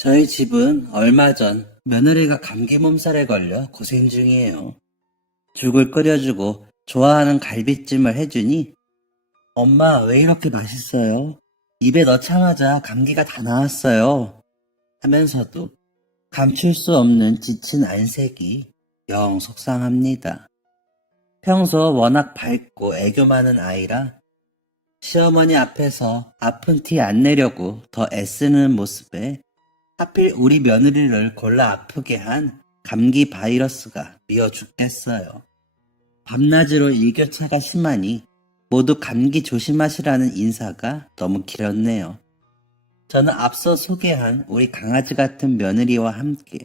저희 집은 얼마 전 며느리가 감기 몸살에 걸려 고생 중이에요. 죽을 끓여주고 좋아하는 갈비찜을 해주니 엄마 왜 이렇게 맛있어요? 입에 넣자마자 감기가 다 나왔어요. 하면서도 감출 수 없는 지친 안색이 영 속상합니다. 평소 워낙 밝고 애교 많은 아이라 시어머니 앞에서 아픈 티 안 내려고 더 애쓰는 모습에 하필 우리 며느리를 골라 아프게 한 감기 바이러스가 미어 죽겠어요. 밤낮으로 일교차가 심하니 모두 감기 조심하시라는 인사가 너무 길었네요. 저는 앞서 소개한 우리 강아지 같은 며느리와 함께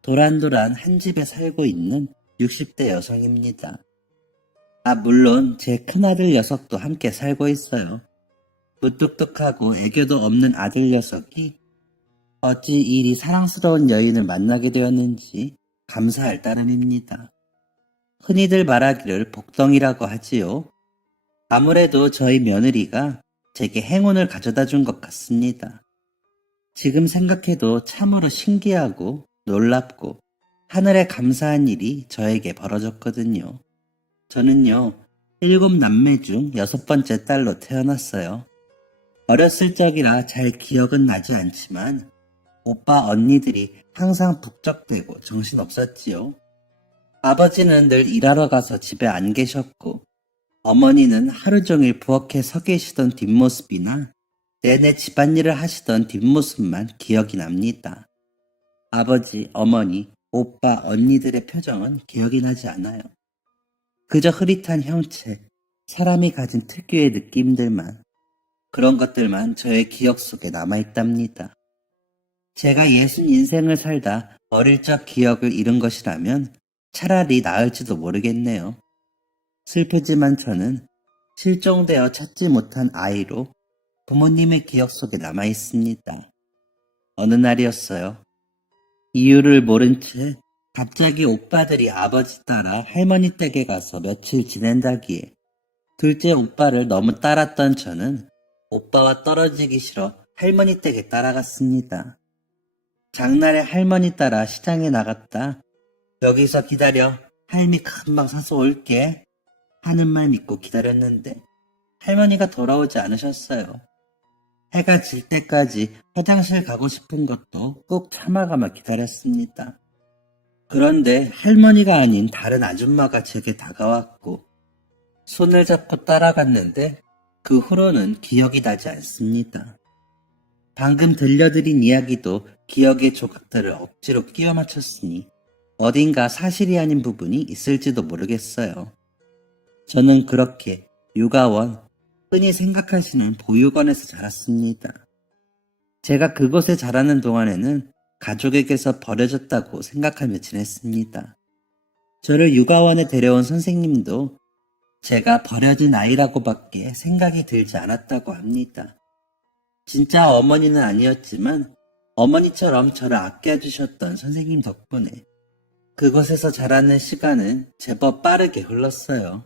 도란도란 한 집에 살고 있는 60대 여성입니다. 물론 제 큰아들 녀석도 함께 살고 있어요. 무뚝뚝하고 애교도 없는 아들 녀석이 어찌 이리 사랑스러운 여인을 만나게 되었는지 감사할 따름입니다. 흔히들 말하기를 복덩이라고 하지요. 아무래도 저희 며느리가 제게 행운을 가져다 준 것 같습니다. 지금 생각해도 참으로 신기하고 놀랍고 하늘에 감사한 일이 저에게 벌어졌거든요. 저는요, 7남매 중 6번째 딸로 태어났어요. 어렸을 적이라 잘 기억은 나지 않지만 오빠 언니들이 항상 북적대고 정신없었지요. 아버지는 늘 일하러 가서 집에 안 계셨고 어머니는 하루 종일 부엌에 서 계시던 뒷모습이나 내내 집안일을 하시던 뒷모습만 기억이 납니다. 아버지, 어머니, 오빠, 언니들의 표정은 기억이 나지 않아요. 그저 흐릿한 형체, 사람이 가진 특유의 느낌들만, 그런 것들만 저의 기억 속에 남아있답니다. 제가 예순 인생을 살다 어릴 적 기억을 잃은 것이라면 차라리 나을지도 모르겠네요. 슬프지만 저는 실종되어 찾지 못한 아이로 부모님의 기억 속에 남아있습니다. 어느 날이었어요. 이유를 모른 채 갑자기 오빠들이 아버지 따라 할머니 댁에 가서 며칠 지낸다기에 둘째 오빠를 너무 따랐던 저는 오빠와 떨어지기 싫어 할머니 댁에 따라갔습니다. 장날에 할머니 따라 시장에 나갔다. 여기서 기다려. 할미 금방 사서 올게. 하는 말 믿고 기다렸는데 할머니가 돌아오지 않으셨어요. 해가 질 때까지 화장실 가고 싶은 것도 꼭 참아가며 기다렸습니다. 그런데 할머니가 아닌 다른 아줌마가 제게 다가왔고 손을 잡고 따라갔는데 그 후로는 기억이 나지 않습니다. 방금 들려드린 이야기도 기억의 조각들을 억지로 끼워 맞췄으니 어딘가 사실이 아닌 부분이 있을지도 모르겠어요. 저는 그렇게 육아원, 흔히 생각하시는 보육원에서 자랐습니다. 제가 그곳에 자라는 동안에는 가족에게서 버려졌다고 생각하며 지냈습니다. 저를 육아원에 데려온 선생님도 제가 버려진 아이라고밖에 생각이 들지 않았다고 합니다. 진짜 어머니는 아니었지만 어머니처럼 저를 아껴주셨던 선생님 덕분에 그곳에서 자라는 시간은 제법 빠르게 흘렀어요.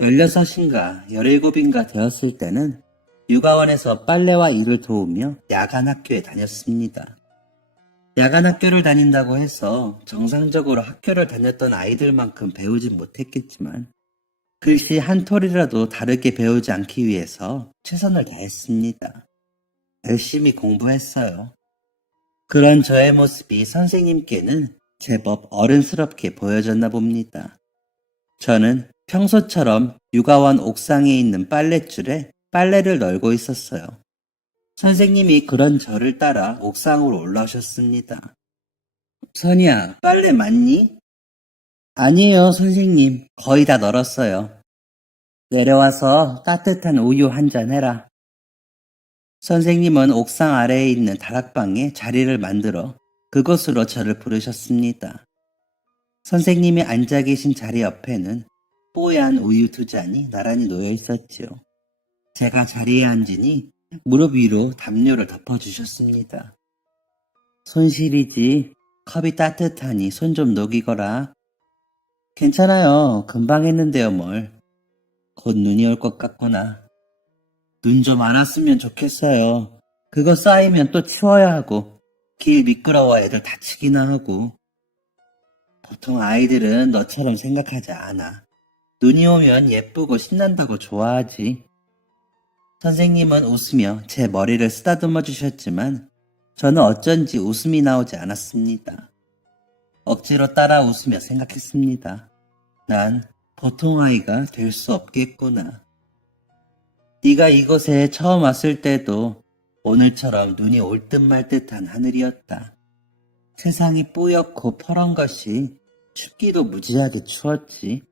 16인가 17인가 되었을 때는 육아원에서 빨래와 일을 도우며 야간 학교에 다녔습니다. 야간 학교를 다닌다고 해서 정상적으로 학교를 다녔던 아이들만큼 배우진 못했겠지만 글씨 한 톨이라도 다르게 배우지 않기 위해서 최선을 다했습니다. 열심히 공부했어요. 그런 저의 모습이 선생님께는 제법 어른스럽게 보여졌나 봅니다. 저는 평소처럼 육아원 옥상에 있는 빨랫줄에 빨래를 널고 있었어요. 선생님이 그런 저를 따라 옥상으로 올라오셨습니다. 선이야, 빨래 맞니? 아니에요, 선생님. 거의 다 널었어요. 내려와서 따뜻한 우유 한 잔 해라. 선생님은 옥상 아래에 있는 다락방에 자리를 만들어 그곳으로 저를 부르셨습니다. 선생님이 앉아 계신 자리 옆에는 뽀얀 우유 2잔이 나란히 놓여 있었지요. 제가 자리에 앉으니 무릎 위로 담요를 덮어주셨습니다. 손실이지. 컵이 따뜻하니 손 좀 녹이거라. 괜찮아요. 금방 했는데요, 뭘. 곧 눈이 올 것 같구나. 눈 좀 안 왔으면 좋겠어요. 그거 쌓이면 또 치워야 하고 길 미끄러워 애들 다치기나 하고. 보통 아이들은 너처럼 생각하지 않아. 눈이 오면 예쁘고 신난다고 좋아하지. 선생님은 웃으며 제 머리를 쓰다듬어 주셨지만 저는 어쩐지 웃음이 나오지 않았습니다. 억지로 따라 웃으며 생각했습니다. 난 보통 아이가 될 수 없겠구나. 네가 이곳에 처음 왔을 때도 오늘처럼 눈이 올 듯 말 듯한 하늘이었다. 세상이 뿌옇고 퍼런 것이 춥기도 무지하게 추웠지.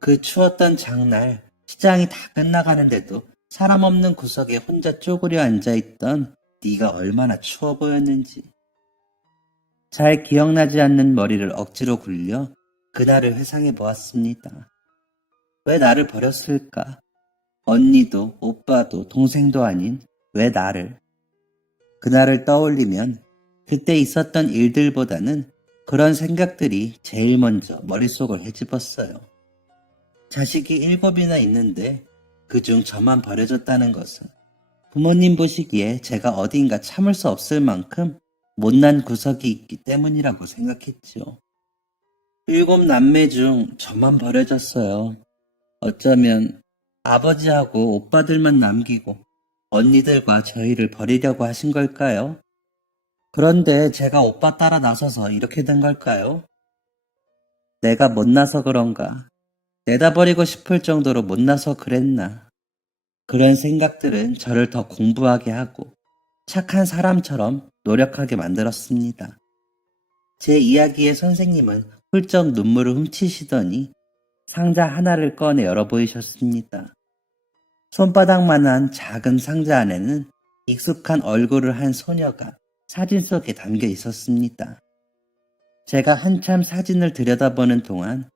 그 추웠던 장날 시장이 다 끝나가는데도 사람 없는 구석에 혼자 쪼그려 앉아있던 네가 얼마나 추워 보였는지. 잘 기억나지 않는 머리를 억지로 굴려 그날을 회상해 보았습니다. 왜 나를 버렸을까? 언니도 오빠도 동생도 아닌 왜 나를? 그날을 떠올리면 그때 있었던 일들보다는 그런 생각들이 제일 먼저 머릿속을 헤집었어요. 자식이 7이나 있는데 그중 저만 버려졌다는 것은 부모님 보시기에 제가 어딘가 참을 수 없을 만큼 못난 구석이 있기 때문이라고 생각했죠. 7남매 중 저만 버려졌어요. 어쩌면 아버지하고 오빠들만 남기고 언니들과 저희를 버리려고 하신 걸까요? 그런데 제가 오빠 따라 나서서 이렇게 된 걸까요? 내가 못나서 그런가? 내다버리고 싶을 정도로 못나서 그랬나? 그런 생각들은 저를 더 공부하게 하고 착한 사람처럼 노력하게 만들었습니다. 제 이야기에 선생님은 훌쩍 눈물을 훔치시더니 상자 하나를 꺼내 열어 보이셨습니다. 손바닥만한 작은 상자 안에는 익숙한 얼굴을 한 소녀가 사진 속에 담겨 있었습니다. 제가 한참 사진을 들여다보는 동안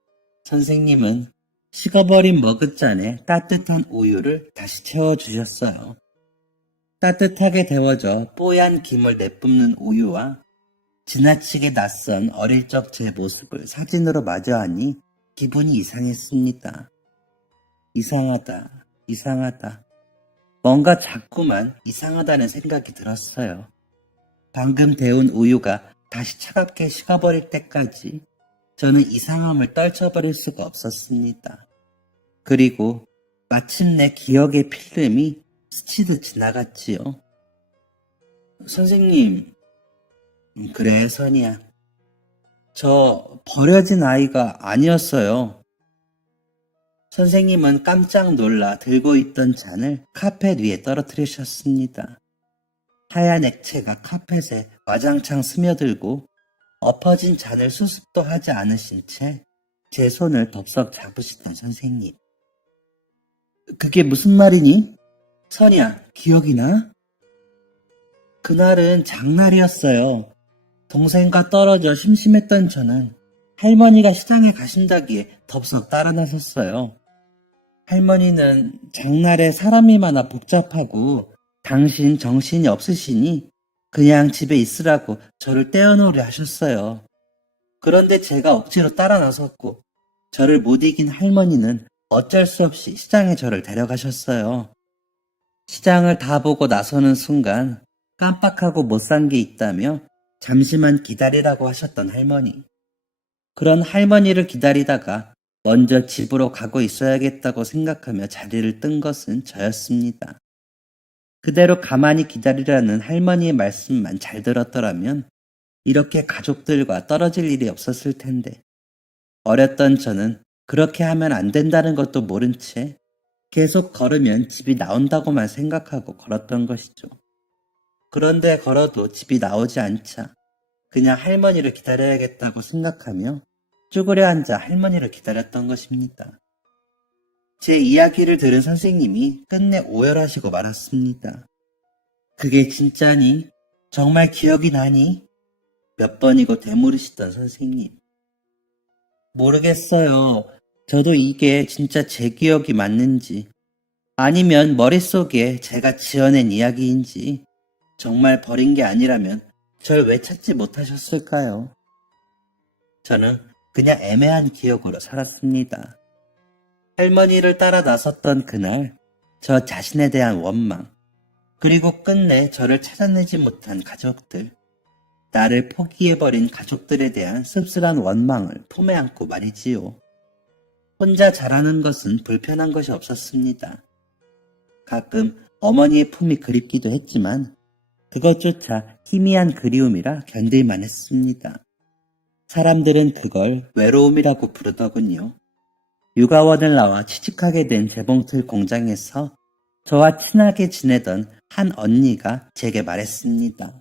선생님은 식어버린 머그잔에 따뜻한 우유를 다시 채워주셨어요. 따뜻하게 데워져 뽀얀 김을 내뿜는 우유와 지나치게 낯선 어릴 적 제 모습을 사진으로 마주하니 기분이 이상했습니다. 이상하다, 이상하다. 뭔가 자꾸만 이상하다는 생각이 들었어요. 방금 데운 우유가 다시 차갑게 식어버릴 때까지 저는 이상함을 떨쳐버릴 수가 없었습니다. 그리고 마침내 기억의 필름이 스치듯 지나갔지요. 선생님, 그래 선이야. 저 버려진 아이가 아니었어요. 선생님은 깜짝 놀라 들고 있던 잔을 카펫 위에 떨어뜨리셨습니다. 하얀 액체가 카펫에 와장창 스며들고 엎어진 잔을 수습도 하지 않으신 채 제 손을 덥석 잡으시던 선생님. 그게 무슨 말이니? 선이야, 기억이 나? 그날은 장날이었어요. 동생과 떨어져 심심했던 저는 할머니가 시장에 가신다기에 덥석 따라 나섰어요. 할머니는 장날에 사람이 많아 복잡하고 당신 정신이 없으시니 그냥 집에 있으라고 저를 떼어놓으려 하셨어요. 그런데 제가 억지로 따라 나섰고 저를 못 이긴 할머니는 어쩔 수 없이 시장에 저를 데려가셨어요. 시장을 다 보고 나서는 순간 깜빡하고 못 산 게 있다며 잠시만 기다리라고 하셨던 할머니. 그런 할머니를 기다리다가 먼저 집으로 가고 있어야겠다고 생각하며 자리를 뜬 것은 저였습니다. 그대로 가만히 기다리라는 할머니의 말씀만 잘 들었더라면 이렇게 가족들과 떨어질 일이 없었을 텐데 어렸던 저는 그렇게 하면 안 된다는 것도 모른 채 계속 걸으면 집이 나온다고만 생각하고 걸었던 것이죠. 그런데 걸어도 집이 나오지 않자 그냥 할머니를 기다려야겠다고 생각하며 쭈그려 앉아 할머니를 기다렸던 것입니다. 제 이야기를 들은 선생님이 끝내 오열하시고 말았습니다. 그게 진짜니? 정말 기억이 나니? 몇 번이고 되물으시던 선생님. 모르겠어요. 저도 이게 진짜 제 기억이 맞는지 아니면 머릿속에 제가 지어낸 이야기인지 정말 버린 게 아니라면 절 왜 찾지 못하셨을까요? 저는 그냥 애매한 기억으로 살았습니다. 할머니를 따라 나섰던 그날 저 자신에 대한 원망 그리고 끝내 저를 찾아내지 못한 가족들 나를 포기해버린 가족들에 대한 씁쓸한 원망을 품에 안고 말이지요. 혼자 자라는 것은 불편한 것이 없었습니다. 가끔 어머니의 품이 그립기도 했지만 그것조차 희미한 그리움이라 견딜만 했습니다. 사람들은 그걸 외로움이라고 부르더군요. 육아원을 나와 취직하게 된 재봉틀 공장에서 저와 친하게 지내던 한 언니가 제게 말했습니다.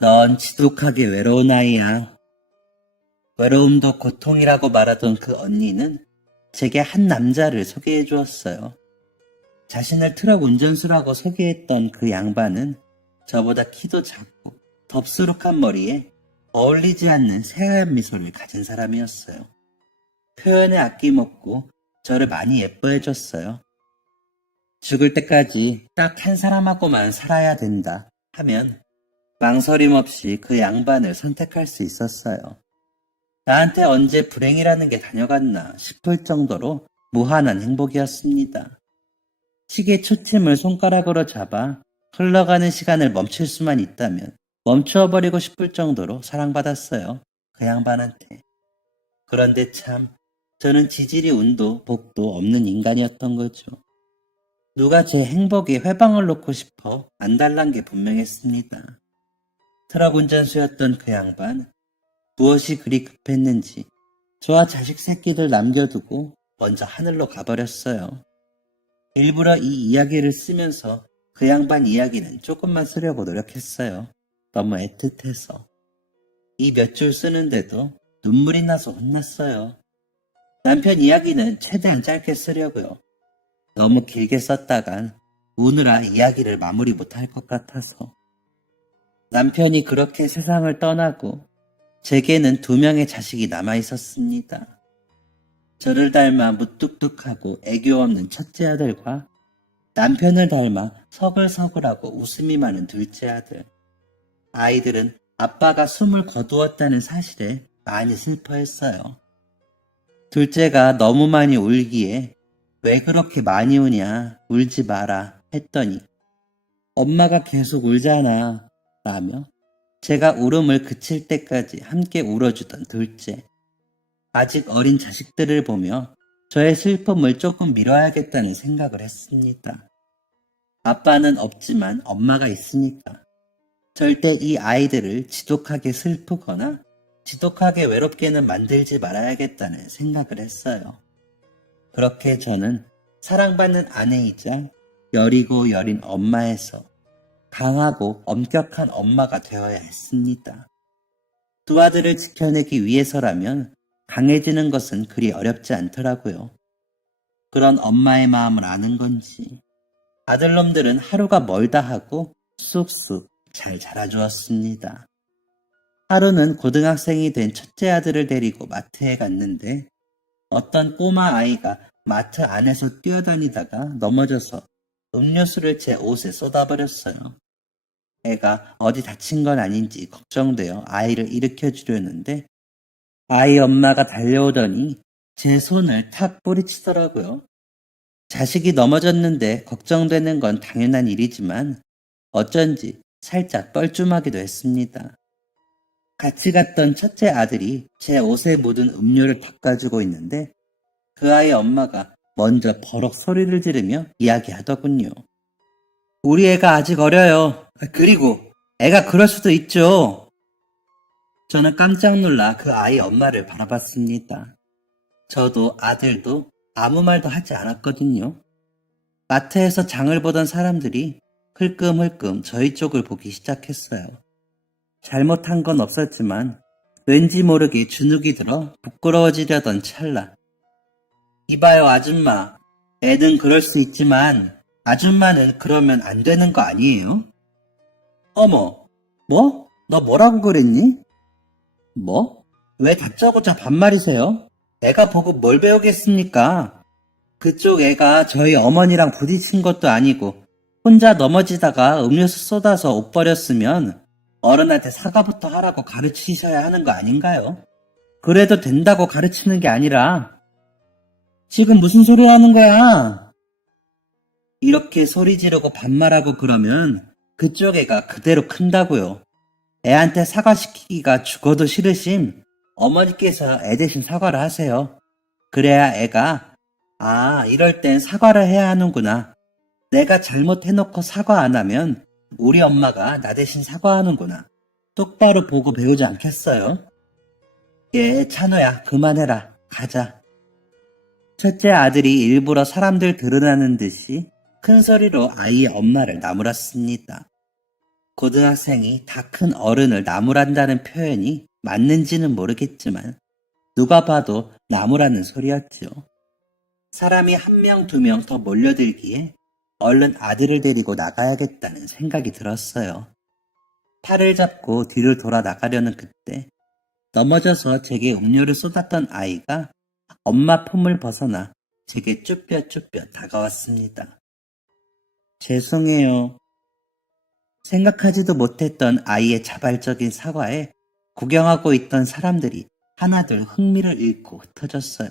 넌 지독하게 외로운 아이야. 외로움도 고통이라고 말하던 그 언니는 제게 한 남자를 소개해 주었어요. 자신을 트럭 운전수라고 소개했던 그 양반은 저보다 키도 작고 덥수룩한 머리에 어울리지 않는 새하얀 미소를 가진 사람이었어요. 표현에 아낌없고 저를 많이 예뻐해 줬어요. 죽을 때까지 딱 한 사람하고만 살아야 된다 하면 망설임 없이 그 양반을 선택할 수 있었어요. 나한테 언제 불행이라는 게 다녀갔나 싶을 정도로 무한한 행복이었습니다. 시계 초침을 손가락으로 잡아 흘러가는 시간을 멈출 수만 있다면 멈추어버리고 싶을 정도로 사랑받았어요. 그 양반한테. 그런데 참 저는 지질이 운도 복도 없는 인간이었던 거죠. 누가 제 행복에 회방을 놓고 싶어 안달난 게 분명했습니다. 트럭 운전수였던 그 양반, 무엇이 그리 급했는지 저와 자식 새끼들 남겨두고 먼저 하늘로 가버렸어요. 일부러 이 이야기를 쓰면서 그 양반 이야기는 조금만 쓰려고 노력했어요. 너무 애틋해서. 이 몇 줄 쓰는데도 눈물이 나서 혼났어요. 남편 이야기는 최대한 짧게 쓰려고요. 너무 길게 썼다간 우느라 이야기를 마무리 못할 것 같아서. 남편이 그렇게 세상을 떠나고 제게는 2명의 자식이 남아 있었습니다. 저를 닮아 무뚝뚝하고 애교 없는 첫째 아들과 남편을 닮아 서글서글하고 웃음이 많은 둘째 아들. 아이들은 아빠가 숨을 거두었다는 사실에 많이 슬퍼했어요. 둘째가 너무 많이 울기에 왜 그렇게 많이 우냐, 울지 마라 했더니 엄마가 계속 울잖아 라며 제가 울음을 그칠 때까지 함께 울어주던 둘째. 아직 어린 자식들을 보며 저의 슬픔을 조금 미뤄야겠다는 생각을 했습니다. 아빠는 없지만 엄마가 있으니까 절대 이 아이들을 지독하게 슬프거나 지독하게 외롭게는 만들지 말아야겠다는 생각을 했어요. 그렇게 저는 사랑받는 아내이자 여리고 여린 엄마에서 강하고 엄격한 엄마가 되어야 했습니다. 2 아들을 지켜내기 위해서라면 강해지는 것은 그리 어렵지 않더라고요. 그런 엄마의 마음을 아는 건지 아들놈들은 하루가 멀다 하고 쑥쑥 잘 자라주었습니다. 하루는 고등학생이 된 첫째 아들을 데리고 마트에 갔는데 어떤 꼬마 아이가 마트 안에서 뛰어다니다가 넘어져서 음료수를 제 옷에 쏟아버렸어요. 애가 어디 다친 건 아닌지 걱정되어 아이를 일으켜 주려는데 아이 엄마가 달려오더니 제 손을 탁 뿌리치더라고요. 자식이 넘어졌는데 걱정되는 건 당연한 일이지만 어쩐지 살짝 뻘쭘하기도 했습니다. 같이 갔던 첫째 아들이 제 옷에 묻은 음료를 닦아주고 있는데 그 아이 엄마가 먼저 버럭 소리를 지르며 이야기하더군요. 우리 애가 아직 어려요. 그리고 애가 그럴 수도 있죠. 저는 깜짝 놀라 그 아이 엄마를 바라봤습니다. 저도 아들도 아무 말도 하지 않았거든요. 마트에서 장을 보던 사람들이 흘끔흘끔 저희 쪽을 보기 시작했어요. 잘못한 건 없었지만 왠지 모르게 주눅이 들어 부끄러워지려던 찰나. 이봐요 아줌마, 애는 그럴 수 있지만 아줌마는 그러면 안 되는 거 아니에요? 어머, 뭐? 너 뭐라고 그랬니? 뭐? 왜 다짜고짜 반말이세요? 애가 보고 뭘 배우겠습니까? 그쪽 애가 저희 어머니랑 부딪힌 것도 아니고 혼자 넘어지다가 음료수 쏟아서 옷 버렸으면 어른한테 사과부터 하라고 가르치셔야 하는 거 아닌가요? 그래도 된다고 가르치는 게 아니라 지금 무슨 소리 하는 거야? 이렇게 소리 지르고 반말하고 그러면 그쪽 애가 그대로 큰다고요. 애한테 사과시키기가 죽어도 싫으심. 어머니께서 애 대신 사과를 하세요. 그래야 애가, 아, 이럴 땐 사과를 해야 하는구나. 내가 잘못해놓고 사과 안 하면 우리 엄마가 나 대신 사과하는구나. 똑바로 보고 배우지 않겠어요? 예, 찬호야, 그만해라. 가자. 첫째 아들이 일부러 사람들 들으라는 듯이 큰 소리로 아이의 엄마를 나무랐습니다. 고등학생이 다 큰 어른을 나무란다는 표현이 맞는지는 모르겠지만 누가 봐도 나무라는 소리였죠. 사람이 한 명, 두 명 더 몰려들기에 얼른 아들을 데리고 나가야겠다는 생각이 들었어요. 팔을 잡고 뒤를 돌아 나가려는 그때 넘어져서 제게 음료를 쏟았던 아이가 엄마 품을 벗어나 제게 쭈뼛쭈뼛 다가왔습니다. 죄송해요. 생각하지도 못했던 아이의 자발적인 사과에 구경하고 있던 사람들이 하나둘 흥미를 잃고 흩어졌어요.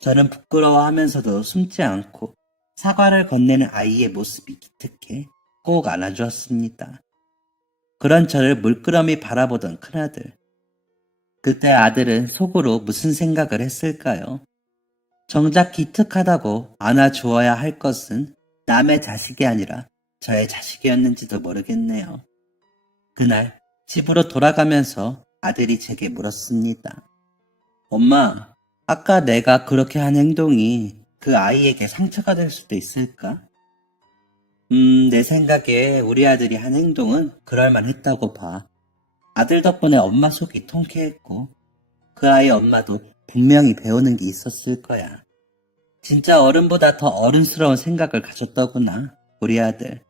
저는 부끄러워하면서도 숨지 않고 사과를 건네는 아이의 모습이 기특해 꼭 안아주었습니다. 그런 저를 물끄러미 바라보던 큰아들. 그때 아들은 속으로 무슨 생각을 했을까요? 정작 기특하다고 안아주어야 할 것은 남의 자식이 아니라 저의 자식이었는지도 모르겠네요. 그날 집으로 돌아가면서 아들이 제게 물었습니다. 엄마, 아까 내가 그렇게 한 행동이 그 아이에게 상처가 될 수도 있을까? 내 생각에 우리 아들이 한 행동은 그럴만했다고 봐. 아들 덕분에 엄마 속이 통쾌했고 그 아이 엄마도 분명히 배우는 게 있었을 거야. 진짜 어른보다 더 어른스러운 생각을 가졌더구나, 우리 아들.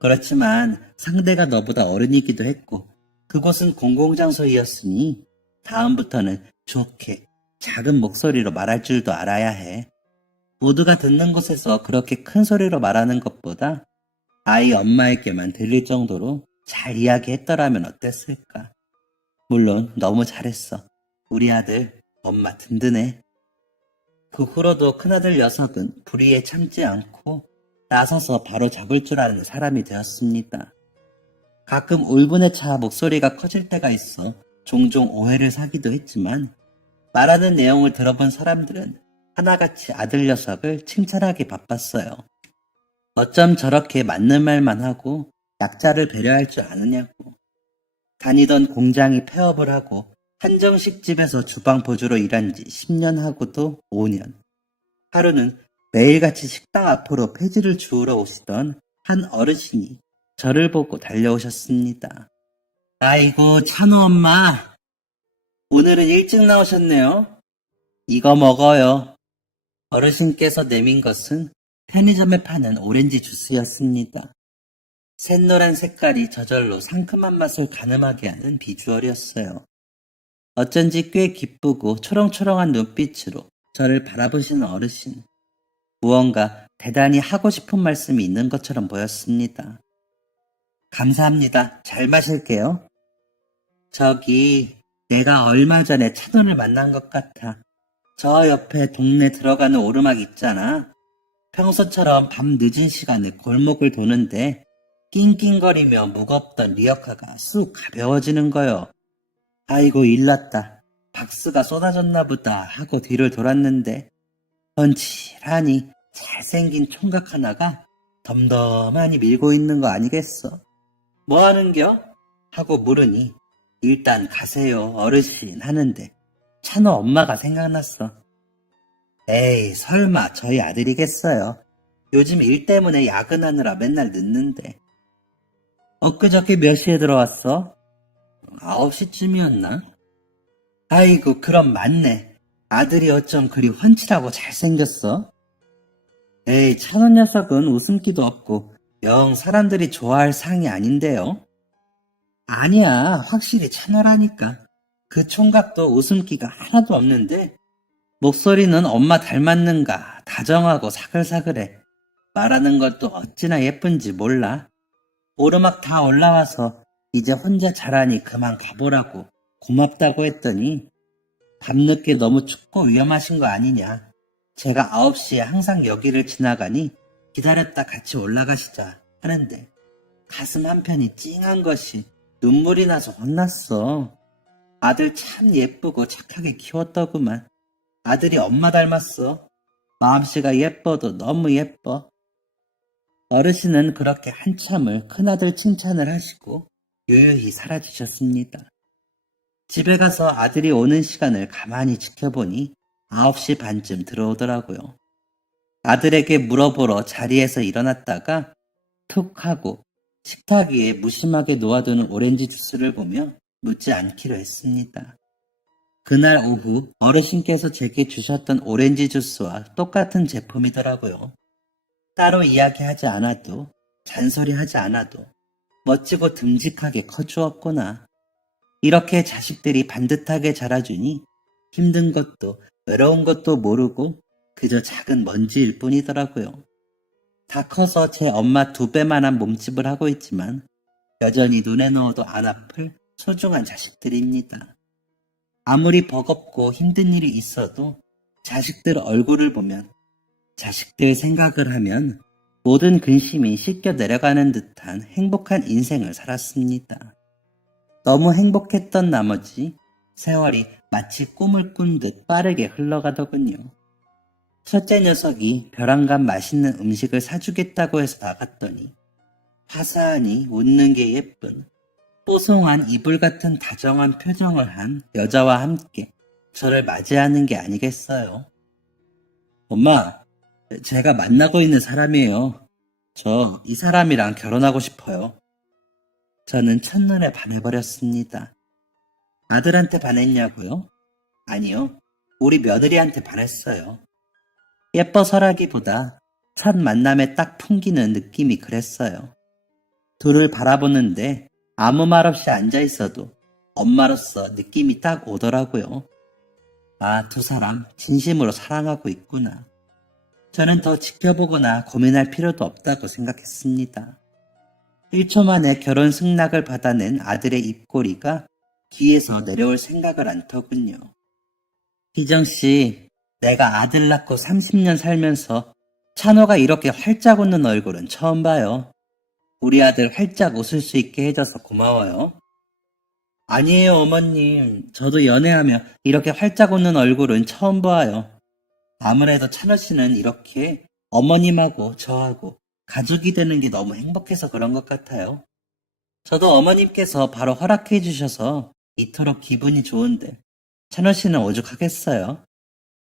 그렇지만 상대가 너보다 어른이기도 했고 그곳은 공공장소이었으니 다음부터는 좋게 작은 목소리로 말할 줄도 알아야 해. 모두가 듣는 곳에서 그렇게 큰 소리로 말하는 것보다 아이 엄마에게만 들릴 정도로 잘 이야기했더라면 어땠을까. 물론 너무 잘했어. 우리 아들 엄마 든든해. 그 후로도 큰아들 녀석은 불의에 참지 않고 나서서 바로 잡을 줄 아는 사람이 되었습니다. 가끔 울분에 차 목소리가 커질 때가 있어 종종 오해를 사기도 했지만 말하는 내용을 들어본 사람들은 하나같이 아들 녀석을 칭찬하기 바빴어요. 어쩜 저렇게 맞는 말만 하고 약자를 배려할 줄 아느냐고. 다니던 공장이 폐업을 하고 한정식 집에서 주방 보조로 일한 지 10년 하고도 5년. 하루는 매일같이 식당 앞으로 폐지를 주우러 오시던 한 어르신이 저를 보고 달려오셨습니다. 아이고, 찬우 엄마. 오늘은 일찍 나오셨네요. 이거 먹어요. 어르신께서 내민 것은 편의점에 파는 오렌지 주스였습니다. 샛노란 색깔이 저절로 상큼한 맛을 가늠하게 하는 비주얼이었어요. 어쩐지 꽤 기쁘고 초롱초롱한 눈빛으로 저를 바라보시는 어르신. 무언가 대단히 하고 싶은 말씀이 있는 것처럼 보였습니다. 감사합니다. 잘 마실게요. 저기, 내가 얼마 전에 찬원을 만난 것 같아. 저 옆에 동네 들어가는 오르막 있잖아. 평소처럼 밤 늦은 시간에 골목을 도는데 낑낑거리며 무겁던 리어카가 쑥 가벼워지는 거요. 아이고 일났다. 박스가 쏟아졌나 보다 하고 뒤를 돌았는데 번칠하니 잘생긴 총각 하나가 덤덤하니 밀고 있는 거 아니겠어? 뭐 하는겨? 하고 물으니 일단 가세요 어르신 하는데 찬호 엄마가 생각났어. 에이 설마 저희 아들이겠어요. 요즘 일 때문에 야근하느라 맨날 늦는데. 엊그저께 몇 시에 들어왔어? 9시쯤이었나? 아이고 그럼 맞네. 아들이 어쩜 그리 훤칠하고 잘생겼어? 에이 찬호 녀석은 웃음기도 없고 영 사람들이 좋아할 상이 아닌데요. 아니야 확실히 찬호라니까. 그 총각도 웃음기가 하나도 없는데 목소리는 엄마 닮았는가 다정하고 사글사글해. 말하는 것도 어찌나 예쁜지 몰라. 오르막 다 올라와서 이제 혼자 자라니 그만 가보라고 고맙다고 했더니 밤늦게 너무 춥고 위험하신 거 아니냐. 제가 9시에 항상 여기를 지나가니 기다렸다 같이 올라가시자 하는데 가슴 한편이 찡한 것이 눈물이 나서 혼났어. 아들 참 예쁘고 착하게 키웠더구만. 아들이 엄마 닮았어. 마음씨가 예뻐도 너무 예뻐. 어르신은 그렇게 한참을 큰아들 칭찬을 하시고 유유히 사라지셨습니다. 집에 가서 아들이 오는 시간을 가만히 지켜보니 9시 반쯤 들어오더라고요. 아들에게 물어보러 자리에서 일어났다가 툭 하고 식탁 위에 무심하게 놓아두는 오렌지 주스를 보며 묻지 않기로 했습니다. 그날 오후 어르신께서 제게 주셨던 오렌지 주스와 똑같은 제품이더라고요. 따로 이야기하지 않아도 잔소리하지 않아도 멋지고 듬직하게 커주었구나. 이렇게 자식들이 반듯하게 자라주니 힘든 것도 외로운 것도 모르고 그저 작은 먼지일 뿐이더라고요. 다 커서 제 엄마 2배만한 몸집을 하고 있지만 여전히 눈에 넣어도 안 아플 소중한 자식들입니다. 아무리 버겁고 힘든 일이 있어도 자식들 얼굴을 보면, 자식들 생각을 하면 모든 근심이 씻겨 내려가는 듯한 행복한 인생을 살았습니다. 너무 행복했던 나머지 세월이 마치 꿈을 꾼 듯 빠르게 흘러가더군요. 첫째 녀석이 벼랑간 맛있는 음식을 사주겠다고 해서 나갔더니 화사하니 웃는 게 예쁜 뽀송한 이불 같은 다정한 표정을 한 여자와 함께 저를 맞이하는 게 아니겠어요. 엄마, 제가 만나고 있는 사람이에요. 저 이 사람이랑 결혼하고 싶어요. 저는 첫눈에 반해버렸습니다. 아들한테 반했냐고요? 아니요, 우리 며느리한테 반했어요. 예뻐서라기보다 첫 만남에 딱 풍기는 느낌이 그랬어요. 둘을 바라보는데 아무 말 없이 앉아있어도 엄마로서 느낌이 딱 오더라고요. 아, 두 사람 진심으로 사랑하고 있구나. 저는 더 지켜보거나 고민할 필요도 없다고 생각했습니다. 1초 만에 결혼 승낙을 받아낸 아들의 입꼬리가 귀에서 내려올 생각을 않더군요. 희정씨, 내가 아들 낳고 30년 살면서 찬호가 이렇게 활짝 웃는 얼굴은 처음 봐요. 우리 아들 활짝 웃을 수 있게 해줘서 고마워요. 아니에요, 어머님. 저도 연애하며 이렇게 활짝 웃는 얼굴은 처음 봐요. 아무래도 찬호 씨는 이렇게 어머님하고 저하고 가족이 되는 게 너무 행복해서 그런 것 같아요. 저도 어머님께서 바로 허락해 주셔서 이토록 기분이 좋은데 찬호 씨는 오죽하겠어요.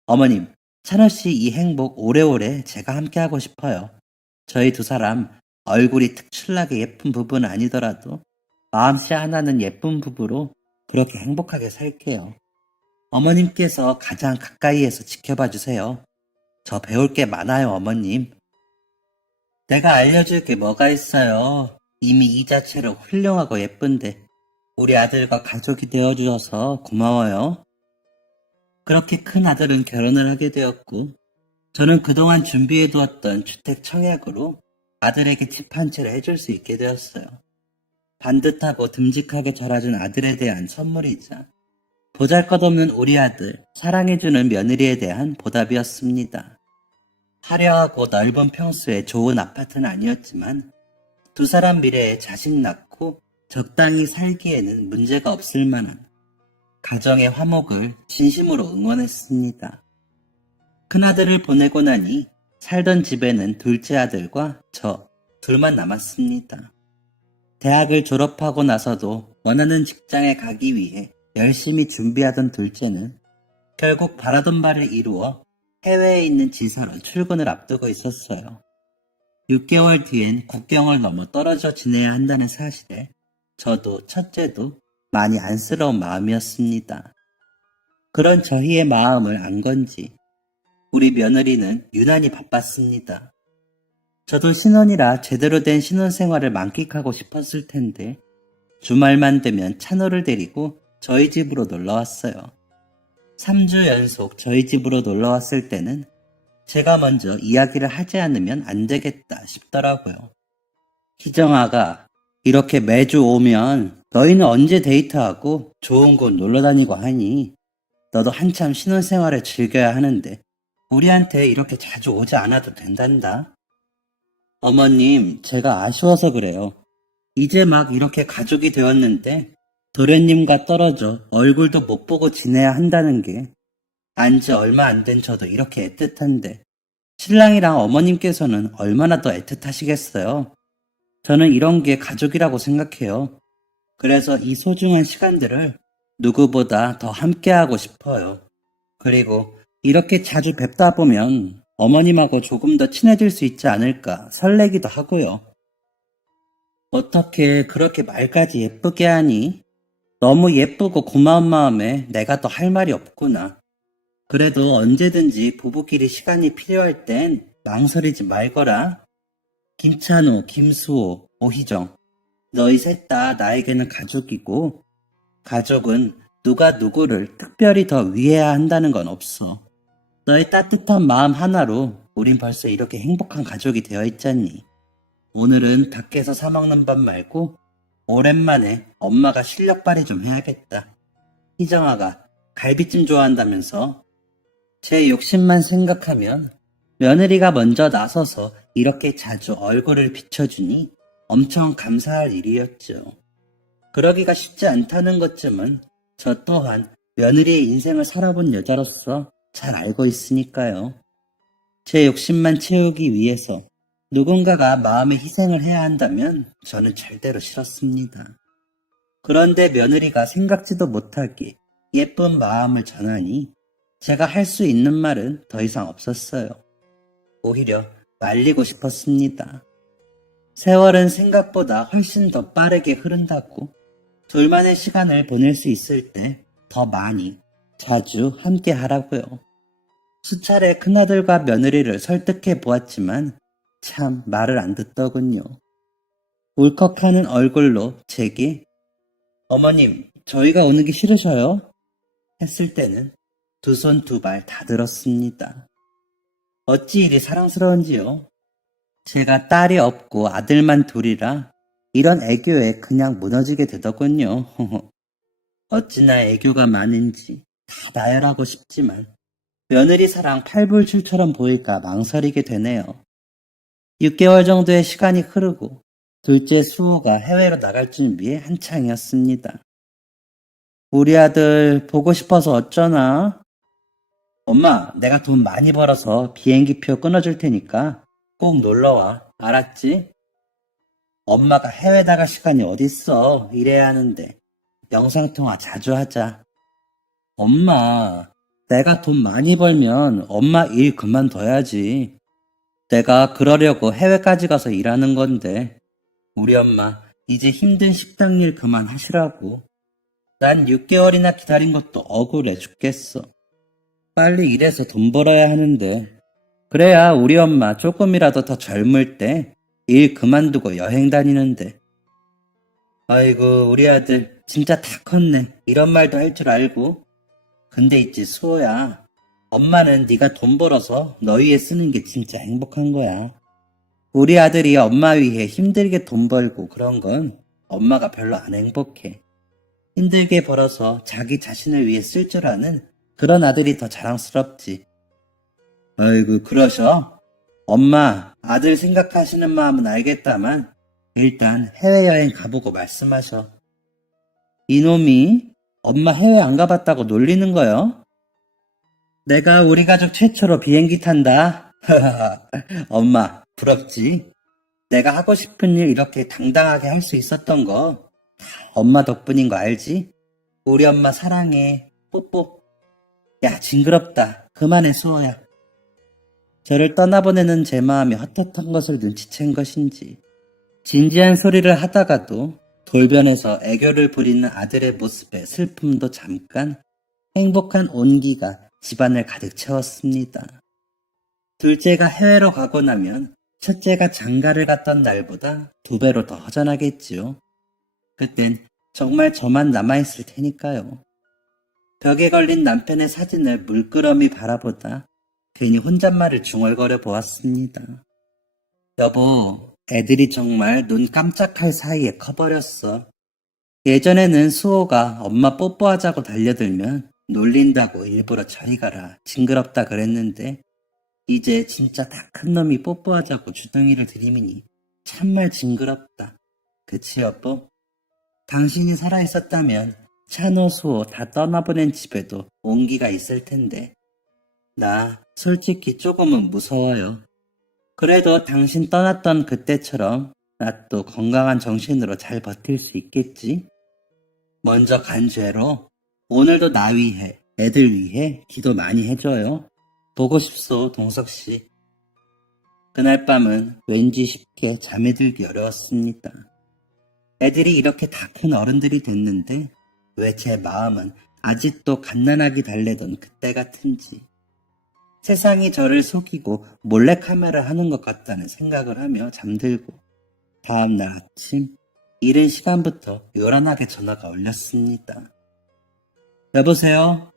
어머님, 찬호 씨 이 행복 오래오래 제가 함께 하고 싶어요. 저희 두 사람 얼굴이 특출나게 예쁜 부부는 아니더라도 마음씨 하나는 예쁜 부부로 그렇게 행복하게 살게요. 어머님께서 가장 가까이에서 지켜봐 주세요. 저 배울 게 많아요, 어머님. 내가 알려줄 게 뭐가 있어요. 이미 이 자체로 훌륭하고 예쁜데 우리 아들과 가족이 되어주셔서 고마워요. 그렇게 큰 아들은 결혼을 하게 되었고 저는 그동안 준비해두었던 주택 청약으로 아들에게 집 한 채를 해줄 수 있게 되었어요. 반듯하고 듬직하게 자라준 아들에 대한 선물이자 보잘것없는 우리 아들, 사랑해주는 며느리에 대한 보답이었습니다. 화려하고 넓은 평수의 좋은 아파트는 아니었지만 두 사람 미래에 자식 낳고 적당히 살기에는 문제가 없을 만한 가정의 화목을 진심으로 응원했습니다. 큰아들을 보내고 나니 살던 집에는 둘째 아들과 저 둘만 남았습니다. 대학을 졸업하고 나서도 원하는 직장에 가기 위해 열심히 준비하던 둘째는 결국 바라던 바를 이루어 해외에 있는 지사로 출근을 앞두고 있었어요. 6개월 뒤엔 국경을 넘어 떨어져 지내야 한다는 사실에 저도 첫째도 많이 안쓰러운 마음이었습니다. 그런 저희의 마음을 안 건지 우리 며느리는 유난히 바빴습니다. 저도 신혼이라 제대로 된 신혼생활을 만끽하고 싶었을 텐데 주말만 되면 찬호를 데리고 저희 집으로 놀러왔어요. 3주 연속 저희 집으로 놀러왔을 때는 제가 먼저 이야기를 하지 않으면 안 되겠다 싶더라고요. 희정아가 이렇게 매주 오면 너희는 언제 데이트하고 좋은 곳 놀러 다니고 하니? 너도 한참 신혼생활을 즐겨야 하는데 우리한테 이렇게 자주 오지 않아도 된단다. 어머님, 제가 아쉬워서 그래요. 이제 막 이렇게 가족이 되었는데 도련님과 떨어져 얼굴도 못 보고 지내야 한다는 게 안지 얼마 안 된 저도 이렇게 애틋한데 신랑이랑 어머님께서는 얼마나 더 애틋하시겠어요. 저는 이런 게 가족이라고 생각해요. 그래서 이 소중한 시간들을 누구보다 더 함께하고 싶어요. 그리고 이렇게 자주 뵙다 보면 어머님하고 조금 더 친해질 수 있지 않을까 설레기도 하고요. 어떻게 그렇게 말까지 예쁘게 하니? 너무 예쁘고 고마운 마음에 내가 더 할 말이 없구나. 그래도 언제든지 부부끼리 시간이 필요할 땐 망설이지 말거라. 김찬호, 김수호, 오희정. 너희 셋 다 나에게는 가족이고, 가족은 누가 누구를 특별히 더 위해야 한다는 건 없어. 너의 따뜻한 마음 하나로 우린 벌써 이렇게 행복한 가족이 되어 있잖니. 오늘은 밖에서 사 먹는 밥 말고 오랜만에 엄마가 실력 발휘 좀 해야겠다. 희정아가 갈비찜 좋아한다면서 제 욕심만 생각하면 며느리가 먼저 나서서 이렇게 자주 얼굴을 비춰주니 엄청 감사할 일이었죠. 그러기가 쉽지 않다는 것쯤은 저 또한 며느리의 인생을 살아본 여자로서 잘 알고 있으니까요. 제 욕심만 채우기 위해서 누군가가 마음의 희생을 해야 한다면 저는 절대로 싫었습니다. 그런데 며느리가 생각지도 못하게 예쁜 마음을 전하니 제가 할 수 있는 말은 더 이상 없었어요. 오히려 말리고 싶었습니다. 세월은 생각보다 훨씬 더 빠르게 흐른다고 둘만의 시간을 보낼 수 있을 때 더 많이, 자주 함께 하라고요. 수차례 큰아들과 며느리를 설득해 보았지만 참 말을 안 듣더군요. 울컥하는 얼굴로 제게 어머님, 저희가 오는 게 싫으셔요? 했을 때는 두 손 두 발 다 들었습니다. 어찌 이리 사랑스러운지요. 제가 딸이 없고 아들만 둘이라 이런 애교에 그냥 무너지게 되더군요. 어찌나 애교가 많은지 다 나열하고 싶지만 며느리 사랑 팔불출처럼 보일까 망설이게 되네요. 6개월 정도의 시간이 흐르고 둘째 수호가 해외로 나갈 준비에 한창이었습니다. 우리 아들 보고 싶어서 어쩌나? 엄마, 내가 돈 많이 벌어서 비행기표 끊어줄 테니까 꼭 놀러와. 알았지? 엄마가 해외 나갈 시간이 어딨어. 일해야 하는데. 영상통화 자주 하자. 엄마, 내가 돈 많이 벌면 엄마 일 그만둬야지. 내가 그러려고 해외까지 가서 일하는 건데. 우리 엄마, 이제 힘든 식당 일 그만하시라고. 난 6개월이나 기다린 것도 억울해 죽겠어. 빨리 일해서 돈 벌어야 하는데. 그래야 우리 엄마 조금이라도 더 젊을 때 일 그만두고 여행 다니는데. 아이고, 우리 아들 진짜 다 컸네. 이런 말도 할 줄 알고. 근데 있지, 수호야. 엄마는 네가 돈 벌어서 너 위해 쓰는 게 진짜 행복한 거야. 우리 아들이 엄마 위해 힘들게 돈 벌고 그런 건 엄마가 별로 안 행복해. 힘들게 벌어서 자기 자신을 위해 쓸 줄 아는 그런 아들이 더 자랑스럽지. 아이고, 그러셔? 엄마, 아들 생각하시는 마음은 알겠다만 일단 해외여행 가보고 말씀하셔. 이놈이 엄마 해외 안 가봤다고 놀리는 거요? 내가 우리 가족 최초로 비행기 탄다. 엄마, 부럽지? 내가 하고 싶은 일 이렇게 당당하게 할 수 있었던 거 다 엄마 덕분인 거 알지? 우리 엄마 사랑해. 뽀뽀. 야, 징그럽다. 그만해, 수호야. 저를 떠나보내는 제 마음이 헛헛한 것을 눈치챈 것인지 진지한 소리를 하다가도 돌변해서 애교를 부리는 아들의 모습에 슬픔도 잠깐 행복한 온기가 집안을 가득 채웠습니다. 둘째가 해외로 가고 나면 첫째가 장가를 갔던 날보다 2배로 더 허전하겠지요. 그땐 정말 저만 남아있을 테니까요. 벽에 걸린 남편의 사진을 물끄러미 바라보다 괜히 혼잣말을 중얼거려 보았습니다. 여보, 애들이 정말 눈 깜짝할 사이에 커버렸어. 예전에는 수호가 엄마 뽀뽀하자고 달려들면 놀린다고 일부러 저리 가라, 징그럽다 그랬는데 이제 진짜 다 큰 놈이 뽀뽀하자고 주둥이를 들이미니 참말 징그럽다. 그치 여보? 당신이 살아있었다면 찬호, 수호 다 떠나보낸 집에도 온기가 있을 텐데 나 솔직히 조금은 무서워요. 그래도 당신 떠났던 그때처럼 나 또 건강한 정신으로 잘 버틸 수 있겠지? 먼저 간 죄로 오늘도 나 위해, 애들 위해 기도 많이 해줘요. 보고 싶소, 동석씨. 그날 밤은 왠지 쉽게 잠에 들기 어려웠습니다. 애들이 이렇게 다 큰 어른들이 됐는데 왜 제 마음은 아직도 갓난아기 달래던 그때 같은지. 세상이 저를 속이고 몰래카메라 하는 것 같다는 생각을 하며 잠들고 다음날 아침 이른 시간부터 요란하게 전화가 울렸습니다. 여보세요?